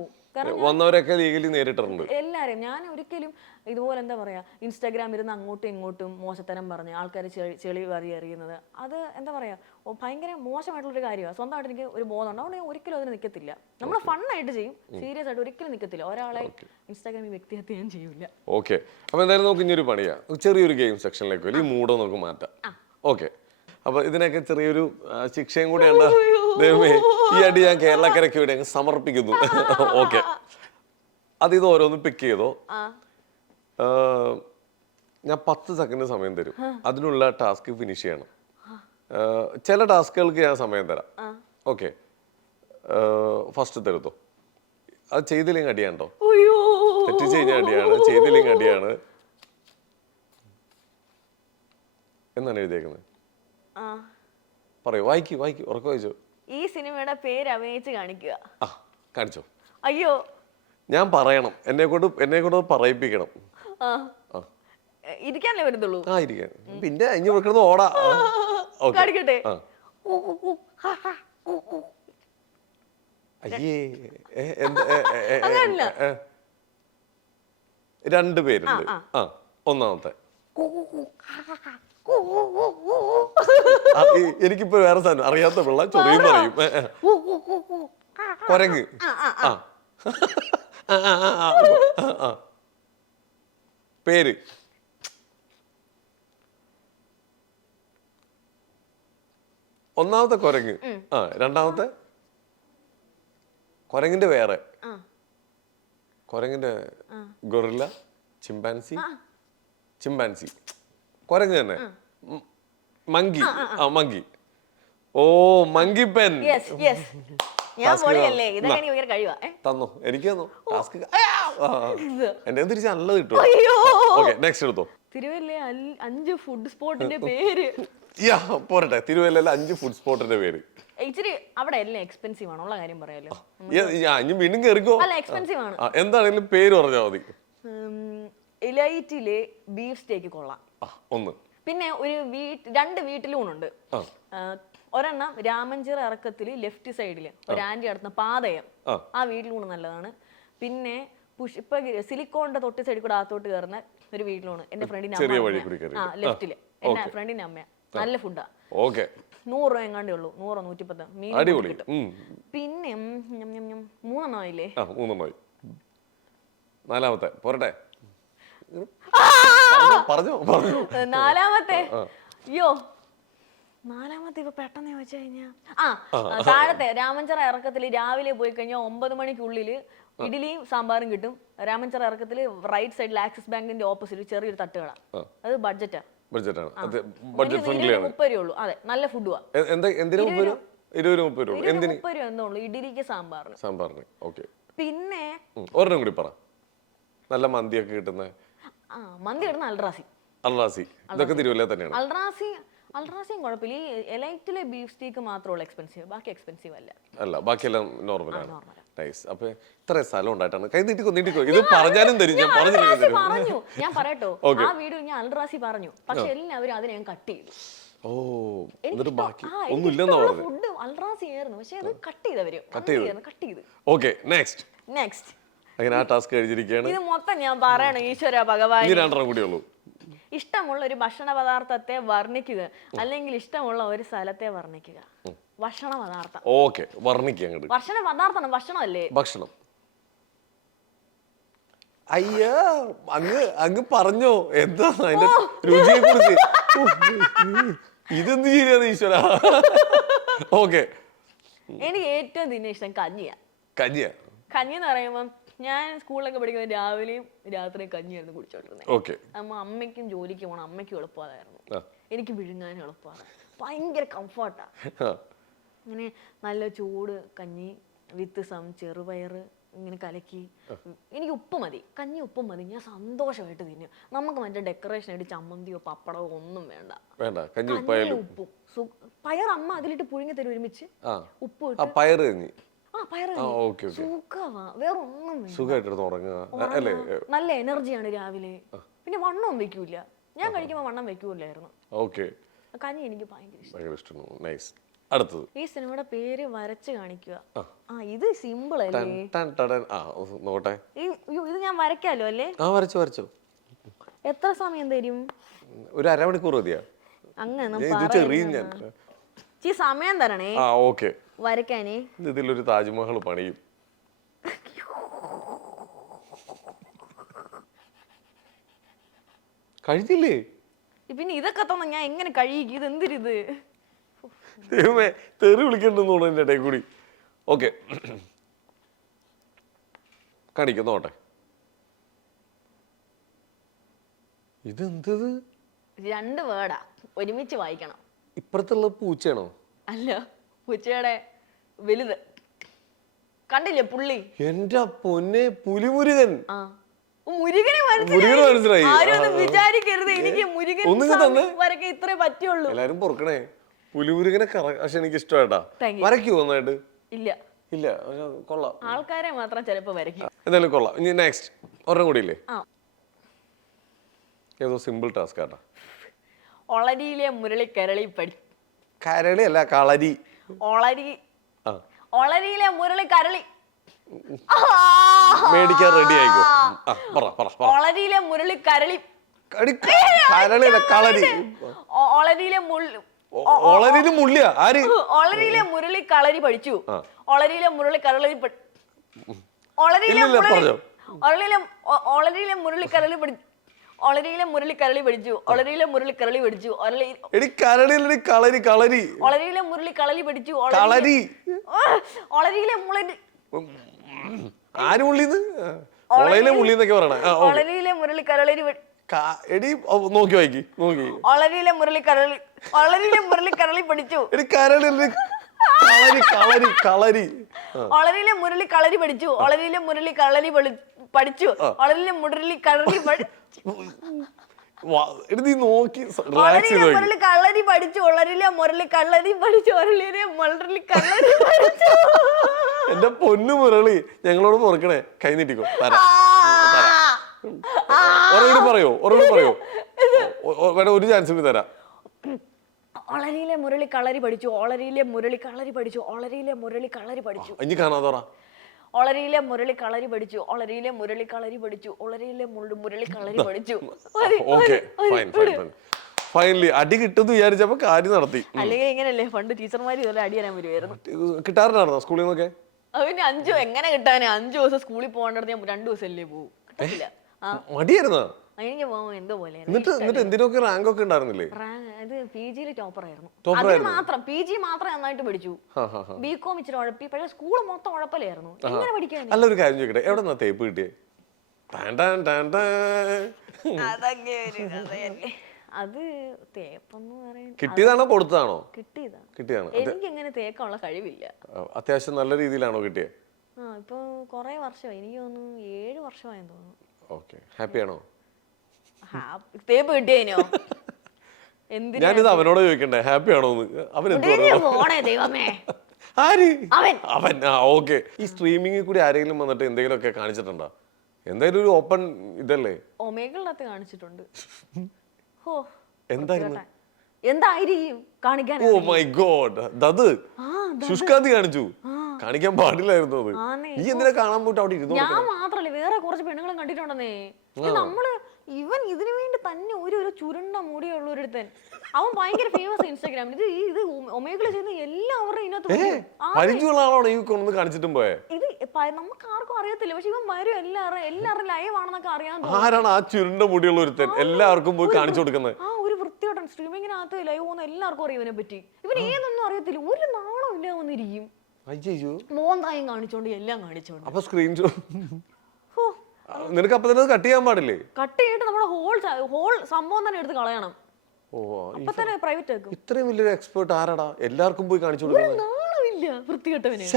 വന്നവരൊക്കെ ലീഗലി നേരിട്ടിട്ടുണ്ട് എല്ലാരും. ഞാൻ ഒരിക്കലും ഇതുപോലെ എന്താ പറയാ ഇൻസ്റ്റാഗ്രാമിൽ ഇരുന്ന് അങ്ങോട്ടും ഇങ്ങോട്ടും മോശത്തരം പറഞ്ഞ് ആൾക്കാർ ചെളി വരി എറിയുന്നത്, അത് എന്താ പറയാ ഭയങ്കര മോശമായിട്ടുള്ളൊരു കാര്യമാണ്. സ്വന്തമായിട്ട് എനിക്ക് ഒരു ബോധം ഉണ്ട്. അതുകൊണ്ട് ഞാൻ ഒരിക്കലും അതിന് നിൽക്കത്തില്ല. നമ്മൾ ഫണ്ണായിട്ട് ചെയ്യും, സീരിയസ് ആയിട്ട് ഒരിക്കലും നിൽക്കത്തില്ല. ഒരാളെ ഇൻസ്റ്റാഗ്രാമിൽ വ്യക്തിഹത്യ ഞാൻ ചെയ്യൂല. ഓക്കെ, അപ്പൊ എന്തായാലും നമുക്ക് ഇനിയൊരു പണിയാ, ചെറിയൊരു ഗെയിം സെക്ഷനിലേക്ക് വരും. ഈ മൂഡോ നമുക്ക് മാറ്റാം. ഓക്കെ, അപ്പൊ ഇതിനൊക്കെ ചെറിയൊരു ശിക്ഷയും കൂടെ ഉണ്ട്. ദൈവമേ, ഈ അടി ഞാൻ കേരളക്കരയ്ക്ക് വേണ്ടി അങ്ങ് സമർപ്പിക്കുന്നു. ഓക്കെ, ഇത് ഓരോന്ന് പിക്ക് ചെയ്തോ. ഞാൻ 10 സെക്കൻഡ് സമയം തരും, അതിനുള്ള ടാസ്ക് ഫിനിഷ് ചെയ്യണം. ചില ടാസ്കുകൾക്ക് ഞാൻ സമയം തരാം. ഓക്കെ, ഫസ്റ്റ് തരുത്തോ. അത് ചെയ്തില്ലെങ്കിൽ അടിയാണ്ടോ? തെറ്റ് കഴിഞ്ഞാൽ അടിയാണ്, ചെയ്തില്ലെങ്കിൽ അടിയാണ് എന്നാണ് എഴുതിയേക്കുന്നത്. പറയൂ, വായിക്കൂ, ഉറക്കം വായിച്ചോ. ഈ സിനിമയുടെ പേര് അഭിനയിച്ച് കാണിക്കുക. കാണിച്ചോ. അയ്യോ, ഞാൻ പറയണം, എന്നെ കൊണ്ട് പറയിപ്പിക്കണം. ഇരിക്കാനല്ലേ വരുന്നുള്ളൂ. ഇരിക്കാൻ പിന്നെ ഇനി വെക്കുന്നത് ഓടാ. കാണിക്കട്ടെ. അയ്യേ, രണ്ട് പേരുണ്ട്. ഒന്നാമത്തെ എനിക്കിപ്പോ വേറെ സാധനം അറിയാത്ത പിള്ള ചൊറിയും പറയും. കൊരങ്ങ്. പേര് ഒന്നാമത്തെ കൊരങ്ങ്. രണ്ടാമത്തെ കൊരങ്ങിന്റെ വേറെ കൊരങ്ങിന്റെ ഗൊറില്ല, ചിമ്പാൻസി കൊരങ്ങ് തന്നെ. മങ്കി. മങ്കി. ഓ, മങ്കി പെൻ. തന്നോ, എനിക്ക് തന്നോ ടാസ്ക്. എന്റെ തിരിച്ച് നല്ലത് കിട്ടും. ഓക്കെ, നെക്സ്റ്റ് എടുത്തോ. തിരുവല്ലയിലെ 5 ഫുഡ് സ്പോട്ടിന്റെ പേര്. പോരട്ടെ, തിരുവല്ലയിലെ 5 ഫുഡ് സ്പോട്ടിന്റെ പേര്. ഇച്ചിരി അവിടെ എല്ലാം എക്സ്പെൻസീവ് ആണ്, ഉള്ള കാര്യം പറയാലോ. വീണ്ടും കേറിക്കോ. അല്ല, എക്സ്പെൻസീവ് ആണ്. എന്താണെങ്കിലും പേര് പറഞ്ഞാൽ മതി. എലൈറ്റിലെ ബീഫ് സ്റ്റേക്ക് കൊള്ളാം. ഒന്ന്. പിന്നെ ഒരു 2 വീട്ടിലൂണുണ്ട്. ഒരെണ്ണം രാമഞ്ചിറ ഇറക്കത്തില് ലെഫ്റ്റ് സൈഡില് ഒരു ആന്റി നടത്തുന്ന പാതയം, ആ വീട്ടിലൂണ് നല്ലതാണ്. പിന്നെ ഇപ്പൊ സിലിക്കോണിന്റെ തൊട്ട് സൈഡിൽ കൂടെ അകത്തോട്ട് കയറുന്ന ഒരു വീട്ടിലൂണ് എന്റെ ഫ്രണ്ടിന്റെ അമ്മ, ലെഫ്റ്റില് എന്റെ ഫ്രണ്ടിന്റെ അമ്മ. നല്ല ഫുഡാ. 100 രൂപ എങ്ങാണ്ടേ ഉള്ളൂ, 100 110 മീൻ കിട്ടും. പിന്നെ 3 എണ്ണമായില്ലേ? 3 എണ്ണമായി. നാലാമത്തെ പോരട്ടെ. പറഞ്ഞോ പറഞ്ഞോ. നാലാമത്തെ അയ്യോ നാലാമത്തെ ഇപ്പൊ പെട്ടെന്ന് ചോദിച്ചു കഴിഞ്ഞാ താഴത്തെ രാമഞ്ചിറ ഇറക്കത്തിൽ രാവിലെ പോയി കഴിഞ്ഞാൽ 9 മണിക്കുള്ളിൽ ഇഡ്ഡലിയും സാമ്പാറും കിട്ടും. രാമഞ്ചിറ ഇറക്കത്തിൽ റൈറ്റ് സൈഡിൽ ആക്സിസ് ബാങ്കിന്റെ ഓപ്പോസിറ്റ് ചെറിയൊരു തട്ടുകട. അത് ബഡ്ജറ്റാ. ബഡ്ജറ്റാണ്. ബഡ്ജറ്റ് ഫ്രണ്ട്ലി ആണ്. 30 രൂപ ഉള്ളൂ. അതെ നല്ല ഫുഡുവാ. എന്തിനാ 20 രൂപ? 20-30 രൂപ. എന്തിന്? 30 രൂപ എന്തോളൂ ഇഡ്ഡലിക്ക് സാമ്പാറിന്. സാമ്പാറിന്. ഓക്കെ. പിന്നെ ഒരെണ്ണം കൂടി പറ. നല്ല മന്തിയൊക്കെ കിട്ടുന്ന മന്തി കിട്ടുന്ന അൽറാസി. അൽറാസി ഇതൊക്കെ തിരുവല്ല തന്നെയാണ്. അൽറാസിയും കുഴപ്പമില്ല. ഈ എലൈറ്റിലെ ബീഫ് സ്റ്റീക്ക് മാത്രമുള്ള എക്സ്പെൻസീവ്, ബാക്കി എക്സ്പെൻസീവ് അല്ല. അല്ല ബാക്കിയെല്ലാം നോർമലാണ്. നൈസ്. അപ്പൊ ഇത്ര സ്ഥലം ഉണ്ടായിട്ടാണ് കൈ നീട്ടിക്കോ. ഇത് പറഞ്ഞാലും തരും. ഞാൻ പറഞ്ഞു ഞാൻ പറയട്ടോ. ആ വീഡിയോ ഞാൻ അൽറാസി പറഞ്ഞു, പക്ഷെ എല്ലാവരും അതിനെ ഞാൻ കട്ട് ചെയ്തു. ഓ എന്നിട്ട് ബാക്കി ഒന്നുമില്ലെന്നാ പറഞ്ഞത്. ഫുഡ് അൽറാസി ആയിരുന്നു, പക്ഷെ അത് കട്ട് ചെയ്തവര് കട്ട് ചെയ്ത്. Okay next. അങ്ങനെ ആ ടാസ്ക് കഴിഞ്ഞിരിക്കുകയാണ്. ഇത് മൊത്തം ഞാൻ പറയണം. ഈശ്വര ഭഗവാൻ, ഇനി 2 കൂടിയേ ഉള്ളൂ. ഇഷ്ടമുള്ള ഒരു ഭക്ഷണ പദാർത്ഥത്തെ വർണ്ണിക്കുക, അല്ലെങ്കിൽ ഇഷ്ടമുള്ള ഒരു സ്ഥലത്തെ വർണ്ണിക്കുക. ഭക്ഷണ പദാർത്ഥം. ഓക്കെ വർണ്ണിക്കുക അങ്ങോട്ട്. ഭക്ഷണ പദാർത്ഥം ഭക്ഷണമല്ലേ? ഭക്ഷണം. അയ്യോ അങ്ങ് പറഞ്ഞോ എന്താ അതിന്റെ രുചിയെ കുറിച്ച്. ഇതെന്ത് ശരിയാണ് ഈശ്വര. ഓക്കെ. എനിക്ക് ഏറ്റവും തിന്നെ ഇഷ്ടം കഞ്ഞിയാ. കഞ്ഞി എന്ന് പറയുമ്പം ഞാൻ സ്കൂളിലൊക്കെ പഠിക്കുന്നത് രാവിലെയും രാത്രിയും കഞ്ഞിയായിരുന്നു കുടിച്ചോണ്ടിരുന്നത്. അമ്മയ്ക്കും ജോലിക്ക് പോകണം, അമ്മയ്ക്കും എളുപ്പമായിരുന്നു, എനിക്ക് വിഴുങ്ങാനും എളുപ്പമാണ്, ഭയങ്കര കംഫർട്ടാ. അങ്ങനെ നല്ല ചൂട് കഞ്ഞി വിത്ത് ചെറുപയറ് ഇങ്ങനെ കലക്കി. എനിക്ക് ഉപ്പ് മതി, കഞ്ഞി ഉപ്പ് മതി, ഞാൻ സന്തോഷമായിട്ട് തിന്നും. നമുക്ക് മറ്റേ ഡെക്കറേഷൻ ആയിട്ട് ചമ്മന്തിയോ പപ്പടമോ ഒന്നും വേണ്ട. ഉപ്പും പയർ അമ്മ അതിലിട്ട് പുഴുങ്ങി തരും ഒരുമിച്ച്. ഉപ്പ് നല്ല എനർജിയാണ് രാവിലെ. പിന്നെ വണ്ണവും വെക്കൂല. ഞാൻ കഴിക്കുമ്പോ വണ്ണം വെക്കൂലായിരുന്നു. കഞ്ഞി എനിക്ക് ഭയങ്കര ഇഷ്ടമാണ്. ഈ സിനിമയുടെ പേര് വരച്ച് കാണിക്കുക. ഇത് സിമ്പിൾ അല്ലേ? ഇത് ഞാൻ വരയ്ക്കാലോ അല്ലേ? വരച്ചോ. എത്ര സമയം തരും? ഒരു അരമണിക്കൂർ മതിയാ? അങ്ങനെ സമയം തരണേ വരയ്ക്കാനേ. ഇതിലൊരു താജ്മഹൽ പണിയും. കഴിച്ചില്ലേ? പിന്നെ ഇതൊക്കെ തന്നെ ഞാൻ എങ്ങനെ കഴിയും? ഇത് എന്തിരിത്? ദൈവമേ തെറി വിളിക്കണ്ടെന്ന് തോന്നുന്നു എന്റെ ഇടയിൽ കൂടി. ഓക്കെ കാണിക്കുന്നോട്ടെ. ഇതെന്തത്? 2 വേർഡാ, ഒരുമിച്ച് വായിക്കണം. ഇപ്പുറത്തുള്ള പൂച്ചയാണോ? അല്ല, പൂച്ചയുടെ വലുത് കണ്ടില്ലേ പുള്ളി? എന്റെ പൊന്നെ പുലിമുരുകൻ. മുരുകനെ മനസ്സിലായി. ആരും വിചാരിക്കരുത് എനിക്ക് മുരുകൻ വരയ്ക്കാൻ ഇത്രേ പറ്റുള്ളൂ. എല്ലാരും പൊറുക്കണേ. പുലിമുരുകനെ പക്ഷെ എനിക്ക് ഇഷ്ടമായിട്ടാ. വരയ്ക്കുമോ നന്നായിട്ട്? ഇല്ല കൊള്ളാം. ആൾക്കാരെ മാത്രം ചിലപ്പോ വരയ്ക്കും. എന്തായാലും കൊള്ളാം. ഇനി നെക്സ്റ്റ് ഒരെണ്ണം കൂടി ഇല്ലേ? ഏതോ സിമ്പിൾ ടാസ്ക് ആട്ടാ. ഒളരിയിലെ മുരളി കരളി കരളി അല്ല കളരി. ഒളരിയിലെ മുരളി കരളി മേടിക്കാൻ റെഡി ആയിക്കോ. ഒളരിയിലെ മുരളി കരളി കരളിയല്ല കളരി. ഒളരിയിലെ മുള്ളിയ ആര്? ഒളരിയിലെ മുരളി കളരി പഠിച്ചു. ഒളരിയിലെ മുരളി കരളി ഒളരിയിലെ മുരളി കരളി പഠിച്ചു. ഒളരിയിലെ മുരളി കരളി പഠിച്ചു. ഒളരിയിലെ മുരളി കരളി പഠിച്ചു. ഒളരിയിലെ മുരളി കളരി പഠിച്ചു. ഒളരിയിലെ മുരളി ആര് മുള്ളിന്ന്? ഒളയിലെ മുള്ളിന്നൊക്കെ പറയണേ. ഒളരിയിലെ മുരളി കരളി എടി നോക്കി വായിക്കി നോക്കി. ഒളരിയിലെ മുരളി കരളി പഠിച്ചു. ഒളരിയിലെ മുരളി കളരി പഠിച്ചു. ഒളരിയിലെ മുരളി കളരി പഠിച്ചു. ഒളരിയിലെ മുരളി കളരി മുരളി കള്ളരി പഠിച്ചു. ഒളരിയിലെ മുരളി കള്ളരി പഠിച്ചു. ഒളരിയിലെ മുരളി കള്ളരി പഠിച്ചു. എന്റെ പൊന്നു മുരളി ഞങ്ങളോട് പൊറുക്കണേ. കൈ നീട്ടിക്കോ. പറയോ വേണ്ട ഒരു ചാൻസ് കൂടി തരാം. ഒളരിയിലെ മുരളി കളരി പഠിച്ചു. ഒളരിയിലെ മുരളി കളരി പഠിച്ചു. ഒളരിയിലെ മുരളി കളരി പഠിച്ചു. ഇനി കാണാതോറ. ഒളരിയിലെ മുരളി കളരി പഠിച്ചു. ഒളരിയിലെ മുരളി കളരി പഠിച്ചു. ഒളരിയിലെ മുരളി കളരി പഠിച്ചു. ഫൈനലി അടി കിട്ടുമെന്ന് വിചാരിച്ചപ്പോ കാര്യം നടത്തി. അല്ലെങ്കിൽ ഇങ്ങനല്ലേ പണ്ട് ടീച്ചർമാര് ഇതുപോലെ അടി തരാൻ വരുമായിരുന്നു. കിട്ടാറുണ്ടായിരുന്നോ സ്കൂളിൽ നിന്നൊക്കെ? അവന് 5 എങ്ങനെ കിട്ടാനാ? 5 ദിവസം സ്കൂളിൽ പോകേണ്ടത് ഞാൻ 2 ദിവസം അല്ലേ പോകും. മടിയായിരുന്നോ? എനിക്ക് പോകുമ്പോൾ എന്തോ പോലെ എന്നിട്ട് എന്തിനൊക്കെ റാങ്ക് ഒക്കെ ഉണ്ടായിരുന്നില്ലേ? അത് PG ടോപ്പർ ആയിരുന്നു. Topper അതിൽ ആയിരുന്നു? മാത്രം PG മാത്രം നന്നായിട്ട് പഠിച്ചു. BCom ഇച്ചിരി ഉഴപ്പി, പക്ഷേ സ്കൂൾ മൊത്തം ഉഴപ്പലായിരുന്നു. എങ്ങനെ പഠിക്കാൻ? അല്ല, ഒരു കാര്യം ചോദിക്കട്ടെ, എവിടെ നിന്നാ തേപ്പ് കിട്ടിയേ? അതൊക്കെ ഒരു കഥയല്ലേ. അത് തേപ്പെന്ന് പറയാൻ കിട്ടിയതാണോ കൊടുത്തതാണോ? കിട്ടിയതാണ്. എനിക്ക് എങ്ങനെ തേക്കാനുള്ള കഴിവില്ല. അത്യാവശ്യം നല്ല രീതിയിലാണോ കിട്ടിയത്? ഇപ്പൊ കൊറേ വർഷമായി, എനിക്ക് തോന്നുന്നു 7 വർഷമായെന്ന് തോന്നുന്നു. ഓക്കെ, ഹാപ്പിയാണോ? തേപ്പ് കിട്ടിയതിനോ? ഞാനിത് അവനോട് ചോദിക്കണ്ടേ ഹാപ്പി ആണോന്ന്? അവൻ ദൈവമേ, ആര്? അവൻ. ഓക്കെ. ഈ സ്ട്രീമിംഗിൽ കൂടി ആരെങ്കിലും വന്നിട്ട് എന്തെങ്കിലും ഒക്കെ കാണിച്ചിട്ടുണ്ടോ? എന്തായാലും ഒരു ഓപ്പൺ ഇതല്ലേ? ഒമേഗിളിനകത്ത് കാണിച്ചിട്ടുണ്ട്. ഹോ, എന്തായിരുന്നു? എന്തായിരിക്കും കാണിക്കാൻ? ഓ മൈ ഗോഡ്, ദത് ശുഷ്കാന്തി കാണിച്ചു. കാണിക്കാൻ പാടില്ലായിരുന്നു അത്. നീ എന്തിനാ കാണാൻ പോയിട്ട് അവിടെ ഇരുന്നു? ഞാൻ മാത്രല്ല, വേറെ കുറച്ച് പെണ്ണുങ്ങളും കണ്ടിട്ടുണ്ടെന്നേ. നമ്മള് ഇവൻ ഇതിനു വേണ്ടി തന്നെ ഒരു ചുരുണ്ട മുടിയുള്ള ഒരുത്തൻ, അവൻ ഭയങ്കര ഫേമസ് ഇൻസ്റ്റാഗ്രാമിൽ. ഇത് ഒമേഗിള് ചെയ്യുന്ന എല്ലാവരും ഇതിനകത്ത് പരിചയമുള്ള ആളാണോ ഈ കൊണ്ടു കാണിച്ചിട്ടും പോയെ? ഇത് നമുക്ക് ആർക്കും അറിയത്തില്ല, പക്ഷെ ഇവൻ വരും, എല്ലാവരും ലൈവ് ആണെന്നൊക്കെ അറിയാൻ. ആരാണ് ആ ചുരുണ്ട മുടിയുള്ള ഒരുത്തൻ എല്ലാവർക്കും പോയി കാണിച്ചു കൊടുക്കുന്നത്? ഒരു വൃത്തിയോട്ടൻ സ്ട്രീമിങ്ങിനകത്ത് ലൈവ് പോകുന്ന എല്ലാവർക്കും അറിയാം ഇവനെ പറ്റി. ഇവൻ ഏതൊന്നും അറിയത്തില്ല, ഒരു നാണോ ഇല്ല വന്നിരിക്കും. മോന്തായും കാണിച്ചോണ്ട് എല്ലാം കാണിച്ചോണ്ട്. അപ്പൊ സ്ക്രീൻഷോട്ട് നിനക്ക് അപ്പൊ തന്നെ കട്ട് ചെയ്യാൻ പാടില്ലേ? കട്ട് ചെയ്തിട്ട് നമ്മുടെ ഹോൾ സംഭവം തന്നെ എടുത്ത് കളയണം. അപ്പൊ തന്നെ പ്രൈവറ്റ് ആക്കും. ഇത്രയും വലിയൊരു എക്സ്പേർട്ട് ആരാടാ എല്ലാവർക്കും പോയി കാണിച്ചു കൊടുക്കുന്നത്? നാണമില്ല വൃത്തികെട്ടവന്.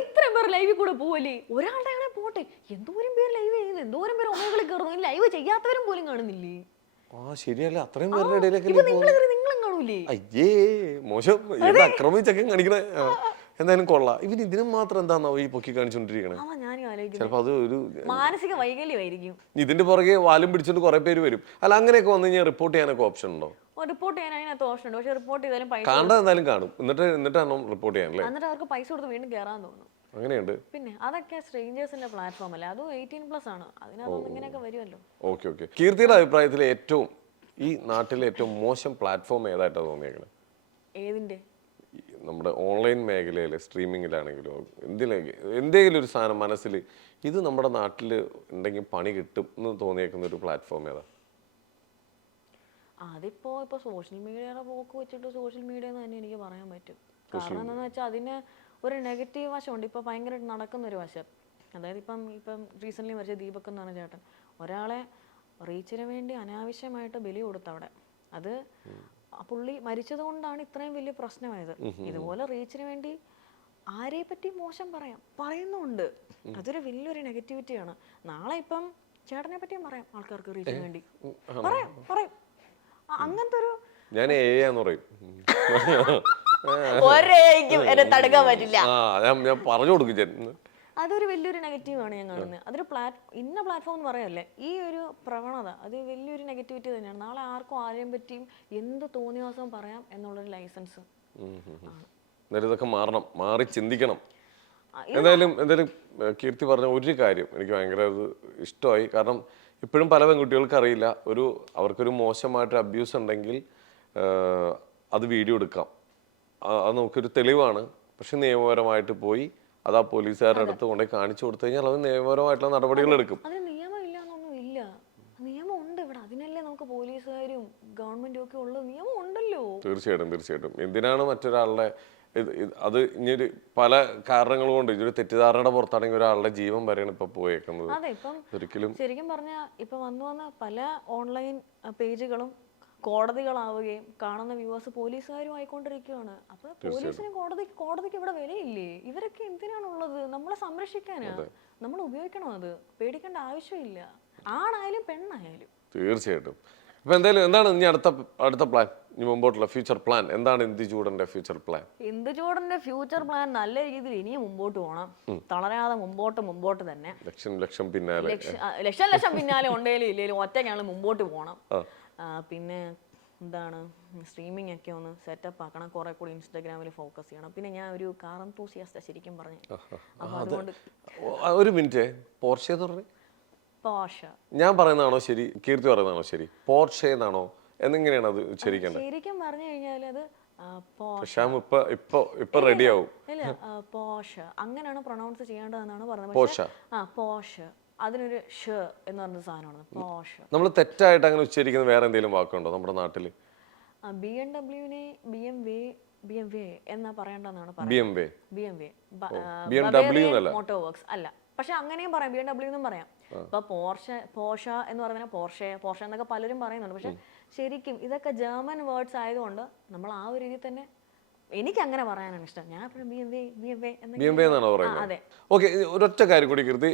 ഇത്രയും പേർ ലൈവിൽ കൂടെ പോവല്ലേ? ഒരാളുടെ ആണെ പോട്ടെ, എന്തോരം പേര് ലൈവ് ചെയ്യുന്നു, എന്തോരം പേര് ഒമേഗിളിൽ കയറുന്നു. ലൈവ് ചെയ്യാത്തവരും പോലും കാണുന്നില്ലേ? ശരിയല്ല, അത്രയും പേരുടെ ഇടയിലേക്ക് നിങ്ങളും കാണൂലേ? അയ്യേ മോശം, അക്രമിച്ചൊക്കെ കാണിക്കണേ. എന്തായാലും കൊള്ളാം. ഇവന് ഇതിനും മാത്രം എന്താണാവോ ഈ പൊക്കി കാണിച്ചോണ്ടിരിക്കണേ? ചിലപ്പോ അത് ഒരു മാനസിക വൈകല്യമായിരിക്കും. ഇതിന്റെ പുറകെ വാലും പിടിച്ചോണ്ട് കുറെ പേര് വരും. അല്ല, അങ്ങനെയൊക്കെ വന്നു കഴിഞ്ഞാൽ റിപ്പോർട്ട് ചെയ്യാനൊക്കെ ഓപ്ഷൻ ഉണ്ടോ? റിപ്പോർട്ട് ചെയ്യാൻ അതിനകത്ത് ഓപ്ഷൻ ഉണ്ട്, പക്ഷെ റിപ്പോർട്ട് ചെയ്താലും പൈസ കാണാൻ എന്തായാലും കാണും. എന്നിട്ടാണോ റിപ്പോർട്ട് ചെയ്യാനല്ലേ? എന്നിട്ട് അവർക്ക് പൈസ കൊടുത്ത് വീണ്ടും കയറാൻ തോന്നുന്നു. അങ്ങനെയുണ്ട്. പിന്നെ അതൊക്കെ സ്ട്രേഞ്ചേഴ്സിന്റെ പ്ലാറ്റ്ഫോം അല്ലേ, അതും 18+ ആണ്. അതിനകത്ത് ഇങ്ങനെയൊക്കെ വരുമല്ലോ. ഓക്കെ. കീർത്തിയുടെ അഭിപ്രായത്തിൽ ഏറ്റവും ഈ നാട്ടിലെ ഏറ്റവും മോശം പ്ലാറ്റ്ഫോം ഏതായിട്ടാണ് തോന്നിയേക്കുന്നത്? ഏതിന്റെ? നമ്മുടെ ഓൺലൈൻ മേഖലയിലെ സ്ട്രീമിങ്ങിലാണെങ്കിലും എന്തെങ്കിലും ഒരു സാധനം മനസ്സിൽ ഇത് നമ്മുടെ നാട്ടിൽ ഉണ്ടെങ്കിൽ പണി കിട്ടും എന്ന് തോന്നിയേക്കുന്ന ഒരു പ്ലാറ്റ്ഫോം ഏതാ? അതിപ്പോ സോഷ്യൽ മീഡിയയുടെ പോക്ക് വെച്ചിട്ട് സോഷ്യൽ മീഡിയ എന്ന് തന്നെ എനിക്ക് പറയാൻ പറ്റും. കാരണം എന്താണെന്ന് വെച്ചാൽ അതിന് ഒരു നെഗറ്റീവ് വശമുണ്ട്. ഇപ്പൊ ഭയങ്കരമായിട്ട് നടക്കുന്ന ഒരു വശം, അതായത് ഇപ്പം റീസെന്റ് മരിച്ച ദീപക് എന്ന് പറഞ്ഞ ചേട്ടൻ ഒരാളെ റീച്ചിന് വേണ്ടി അനാവശ്യമായിട്ട് ബലി കൊടുത്തവിടെ. അത് പുള്ളി മരിച്ചത് കൊണ്ടാണ് ഇത്രയും വലിയ പ്രശ്നമായത്. ഇതുപോലെ റീച്ചിന് വേണ്ടി ആരെ പറ്റി മോശം പറയുന്നുണ്ട്. അതൊരു വലിയൊരു നെഗറ്റിവിറ്റിയാണ്. നാളെ ഇപ്പം ചേട്ടനെ പറ്റിയും പറയാം ആൾക്കാർക്ക് റീച്ചിന് വേണ്ടി. പറയും അങ്ങനത്തെ ഒരു ഞാൻ പറയും തടുക്കാൻ പറ്റില്ല. ഞാൻ പറഞ്ഞു കൊടുക്കും. അതൊരു വലിയൊരു നെഗറ്റീവാണ് ഞാൻ കാണുന്നത്. അതൊരു ഇന്ന പ്ലാറ്റ്ഫോം എന്ന് പറയല്ലേ, ഈ ഒരു പ്രവണത അത് വലിയൊരു നെഗറ്റിവിറ്റി തന്നെയാണ്. നാളെ ആർക്കും ആരെയും പറ്റിയും എന്ത് തോന്നിവാസവും പറയാം എന്നുള്ളൊരു ലൈസൻസ്. ഇതൊക്കെ മാറി ചിന്തിക്കണം. എന്തായാലും കീർത്തി പറഞ്ഞ ഒരു കാര്യം എനിക്ക് ഭയങ്കര ഇഷ്ടമായി. കാരണം ഇപ്പോഴും പല പെൺകുട്ടികൾക്ക് അറിയില്ല, അവർക്കൊരു മോശമായിട്ടൊരു അബ്യൂസ് ഉണ്ടെങ്കിൽ അത് വീഡിയോ എടുക്കാം. അത് നമുക്കൊരു തെളിവാണ്. പക്ഷെ നിയമപരമായിട്ട് പോയി അത് ആ പോലീസുകാരുടെ അടുത്ത് കൊണ്ടുപോയി കാണിച്ചു കൊടുത്തു കഴിഞ്ഞാൽ അത് നിയമപരമായിട്ടുള്ള നടപടികൾ എടുക്കും. അതിന് നിയമം ഇല്ലാന്നൊന്നും ഇല്ല, നിയമം ഉണ്ട് ഇവിടെ. അതിനല്ലേ നമുക്ക് പോലീസുകാരും ഗവൺമെന്റും ഒക്കെ ഉള്ളത്. നിയമം ഉണ്ടല്ലോ. തീർച്ചയായിട്ടും. എന്തിനാണ് മറ്റൊരാളുടെ അത് ഇനിയൊരു പല കാരണങ്ങൾ കൊണ്ട് ഇതൊരു തെറ്റിദ്ധാരണയുടെ പുറത്താണെങ്കിൽ ഒരാളുടെ ജീവൻ വരെയാണ് ഇപ്പൊ പോയേക്കുന്നത്. അതെ, ഇപ്പം ശരിക്കും പറഞ്ഞാൽ ഇപ്പൊ വന്ന പല ഓൺലൈൻ പേജുകളും കോടതികളാവുകയും കാണുന്ന വ്യൂവേഴ്സ് പോലീസുകാരും ആയിക്കൊണ്ടിരിക്കുകയാണ്. അപ്പൊ പോലീസിന് കോടതിക്ക് ഇവിടെ വിലയില്ലേ? ഇവരൊക്കെ എന്തിനാണുള്ളത്? നമ്മളെ സംരക്ഷിക്കാനാ. നമ്മൾ ഉപയോഗിക്കണം. അത് പേടിക്കേണ്ട ആവശ്യമില്ല, ആണായാലും പെണ്ണായാലും. തീർച്ചയായിട്ടും. അപ്പൊ എന്തായാലും എന്താണ് ഇനി അടുത്ത പ്ലാൻ, ഇനി മുമ്പോട്ടുള്ള ഫ്യൂച്ചർ പ്ലാൻ എന്താണ്? ഇന്ദുചൂടന്റെ ഫ്യൂച്ചർ പ്ലാൻ? ഇന്ദുചൂടന്റെ ഫ്യൂച്ചർ പ്ലാൻ നല്ല രീതിയിൽ ഇനിയും മുമ്പോട്ട് പോകണം. തളരാതെ മുമ്പോട്ട് തന്നെ. ലക്ഷം പിന്നാലെ ലക്ഷം പിന്നാലെ ഉണ്ടേലും ഇല്ലേലും ഒറ്റയ്ക്കാണ് മുമ്പോട്ട് പോകണം. പിന്നെ എന്താണ്, സ്ട്രീമിംഗ് ഒക്കെ ഒന്ന് സെറ്റപ്പ് ആക്കണം. കുറെ കൂടി ഇൻസ്റ്റാഗ്രാമിൽ ഫോക്കസ് ചെയ്യണം. പിന്നെ ഞാൻ ഒരു കാർ എന്തൂസിയാസ്റ്റാ ശരിക്കും പറഞ്ഞു. ഒരു മിനിറ്റ്, പോർഷെ ഞാൻ പറയുന്നതാണോ ശരി, കീർത്തി പറയുന്നതാണോ ശരി? പോർഷെ എന്നാണോ എന്നെങ്ങനെയാണ് അത് ശരിക്കും പറഞ്ഞു കഴിഞ്ഞാൽ അത് ഇപ്പൊ റെഡി ആവും. പോഷ അങ്ങനെയാണ് പ്രൊനൗൺസ് ചെയ്യേണ്ടതെന്നാണ് പറഞ്ഞത്. പോഷ അതിനൊരു ഷ എന്ന് പറഞ്ഞ സാധനമാണ് പോഷ്. നമ്മൾ തെറ്റായിട്ട് അങ്ങനെ ഉച്ചരിക്കുന്ന വേറെ എന്തെങ്കിലും വാക്കുണ്ടോ നമ്മുടെ നാട്ടിൽ? BMW-നെ BMW എന്നാ പറയണ്ടെന്നാണ് BMW BMW മോട്ടോർ വർക്ക്സ് അല്ല, പക്ഷെ അങ്ങനെയും പറയാം, BMW എന്നും പറയാം. ഇപ്പൊ പോർഷ എന്ന് പറയുന്ന പോർഷ എന്നൊക്കെ പലരും പറയുന്നുണ്ട്. പക്ഷെ ശരിക്കും ഇതൊക്കെ ജർമ്മൻ വേർഡ്സ് ആയതുകൊണ്ട് നമ്മൾ ആ ഒരു രീതിയിൽ തന്നെ എനിക്ക് അങ്ങനെ പറയാനാണ് ഇഷ്ടം. ഞാൻ എപ്പോഴും BMW എന്നാണോ പറയുന്നത്? ഓക്കെ, ഒരൊറ്റ കാര്യം കൂടി കീർത്തി,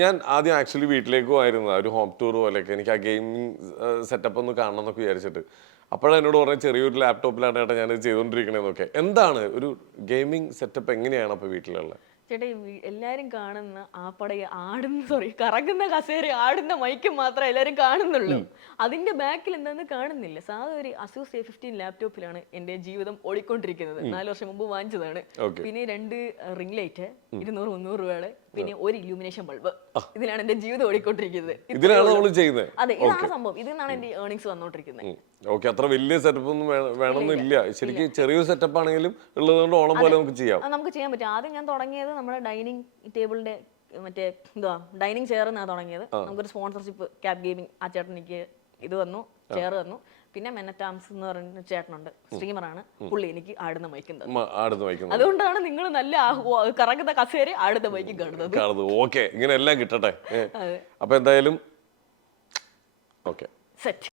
ഞാൻ ആദ്യം ആക്ച്വലി വീട്ടിലേക്ക് പോയിരുന്നത് ഒരു ഹോം ടൂർ പോലെയൊക്കെ, എനിക്ക് ആ ഗെയിമിംഗ് സെറ്റപ്പ് ഒന്ന് കാണണം എന്നൊക്കെ വിചാരിച്ചിട്ട്. അപ്പോഴാണ് എന്നോട് പറഞ്ഞ ചെറിയൊരു ലാപ്ടോപ്പിലാണ് ഏട്ടാ ഞാനിത് ചെയ്തുകൊണ്ടിരിക്കണേന്നൊക്കെ. എന്താണ് ഒരു ഗെയിമിംഗ് സെറ്റപ്പ്, എങ്ങനെയാണ് അപ്പോൾ വീട്ടിലുള്ളത്? ചേട്ടാ എല്ലാരും കാണുന്ന കറങ്ങുന്ന കസേര ആടുന്ന മൈക്കും മാത്രമേ എല്ലാരും കാണുന്നുള്ളൂ. അതിന്റെ ബാക്കിൽ എന്താന്ന് കാണുന്നില്ല. സാധാ ഒരു അസൂസ് A15 ലാപ്ടോപ്പിലാണ് എന്റെ ജീവിതം ഓടിക്കൊണ്ടിരിക്കുന്നത്. 4 വർഷം മുമ്പ് വാങ്ങിച്ചതാണ്. പിന്നെ 2 റിംഗ് ലൈറ്റ് 200-300 രൂപയുടെ, പിന്നെ ഒരു ഇലൂമിനേഷൻ ബൾബ്. ഇതിലാണ് എന്റെ ജീവിതം ഓടിക്കൊണ്ടിരിക്കുന്നത്. ഇതിനാണ് നമ്മൾ ചെയ്യുന്നത്. അതെ, ഇതാണ് സംഭവം. ഇതിൽ നിന്നാണ് എന്റെ ഏർണിങ്സ് വന്നോണ്ടിരിക്കുന്നത്. ഓക്കെ, അത്ര വലിയ സെറ്റപ്പ് ഒന്നും വേണമെന്നില്ല. ശരിക്കും ചെറിയൊരു സെറ്റപ്പ് ആണെങ്കിലും ഉള്ളതുകൊണ്ട് ഓണം പോലെ നമുക്ക് ചെയ്യാം. നമുക്ക് ചെയ്യാൻ പറ്റും. ആദ്യം ഞാൻ തുടങ്ങിയത് നമ്മുടെ ഡൈനിങ് ടേബിളിന്റെ മറ്റേ ഡൈനിങ് ചെയർ എന്നാണ് തുടങ്ങിയത്. നമുക്കൊരു സ്പോൺസർഷിപ്പ് ക്യാബ് ഗെയിമിംഗ് ആ ചേട്ടൻ എനിക്ക് ഇത് വന്നു, ചെയർ തന്നു. പിന്നെ മെനറ്റാംസ് എന്ന് പറയുന്ന ചേട്ടനുണ്ട്, സ്ട്രീമറാണ്, പുള്ളി എനിക്ക് ആടുന്ന മൈക്കും തന്നു. അതുകൊണ്ടാണ് നിങ്ങൾ നല്ല കറങ്ങുന്ന കസേര ആടുന്ന മൈക്കും കാണുന്നത്. ഓക്കെ, ഇങ്ങനെ എല്ലാം കിട്ടട്ടെ. അപ്പൊ എന്തായാലും ഓക്കെ, സെറ്റ്.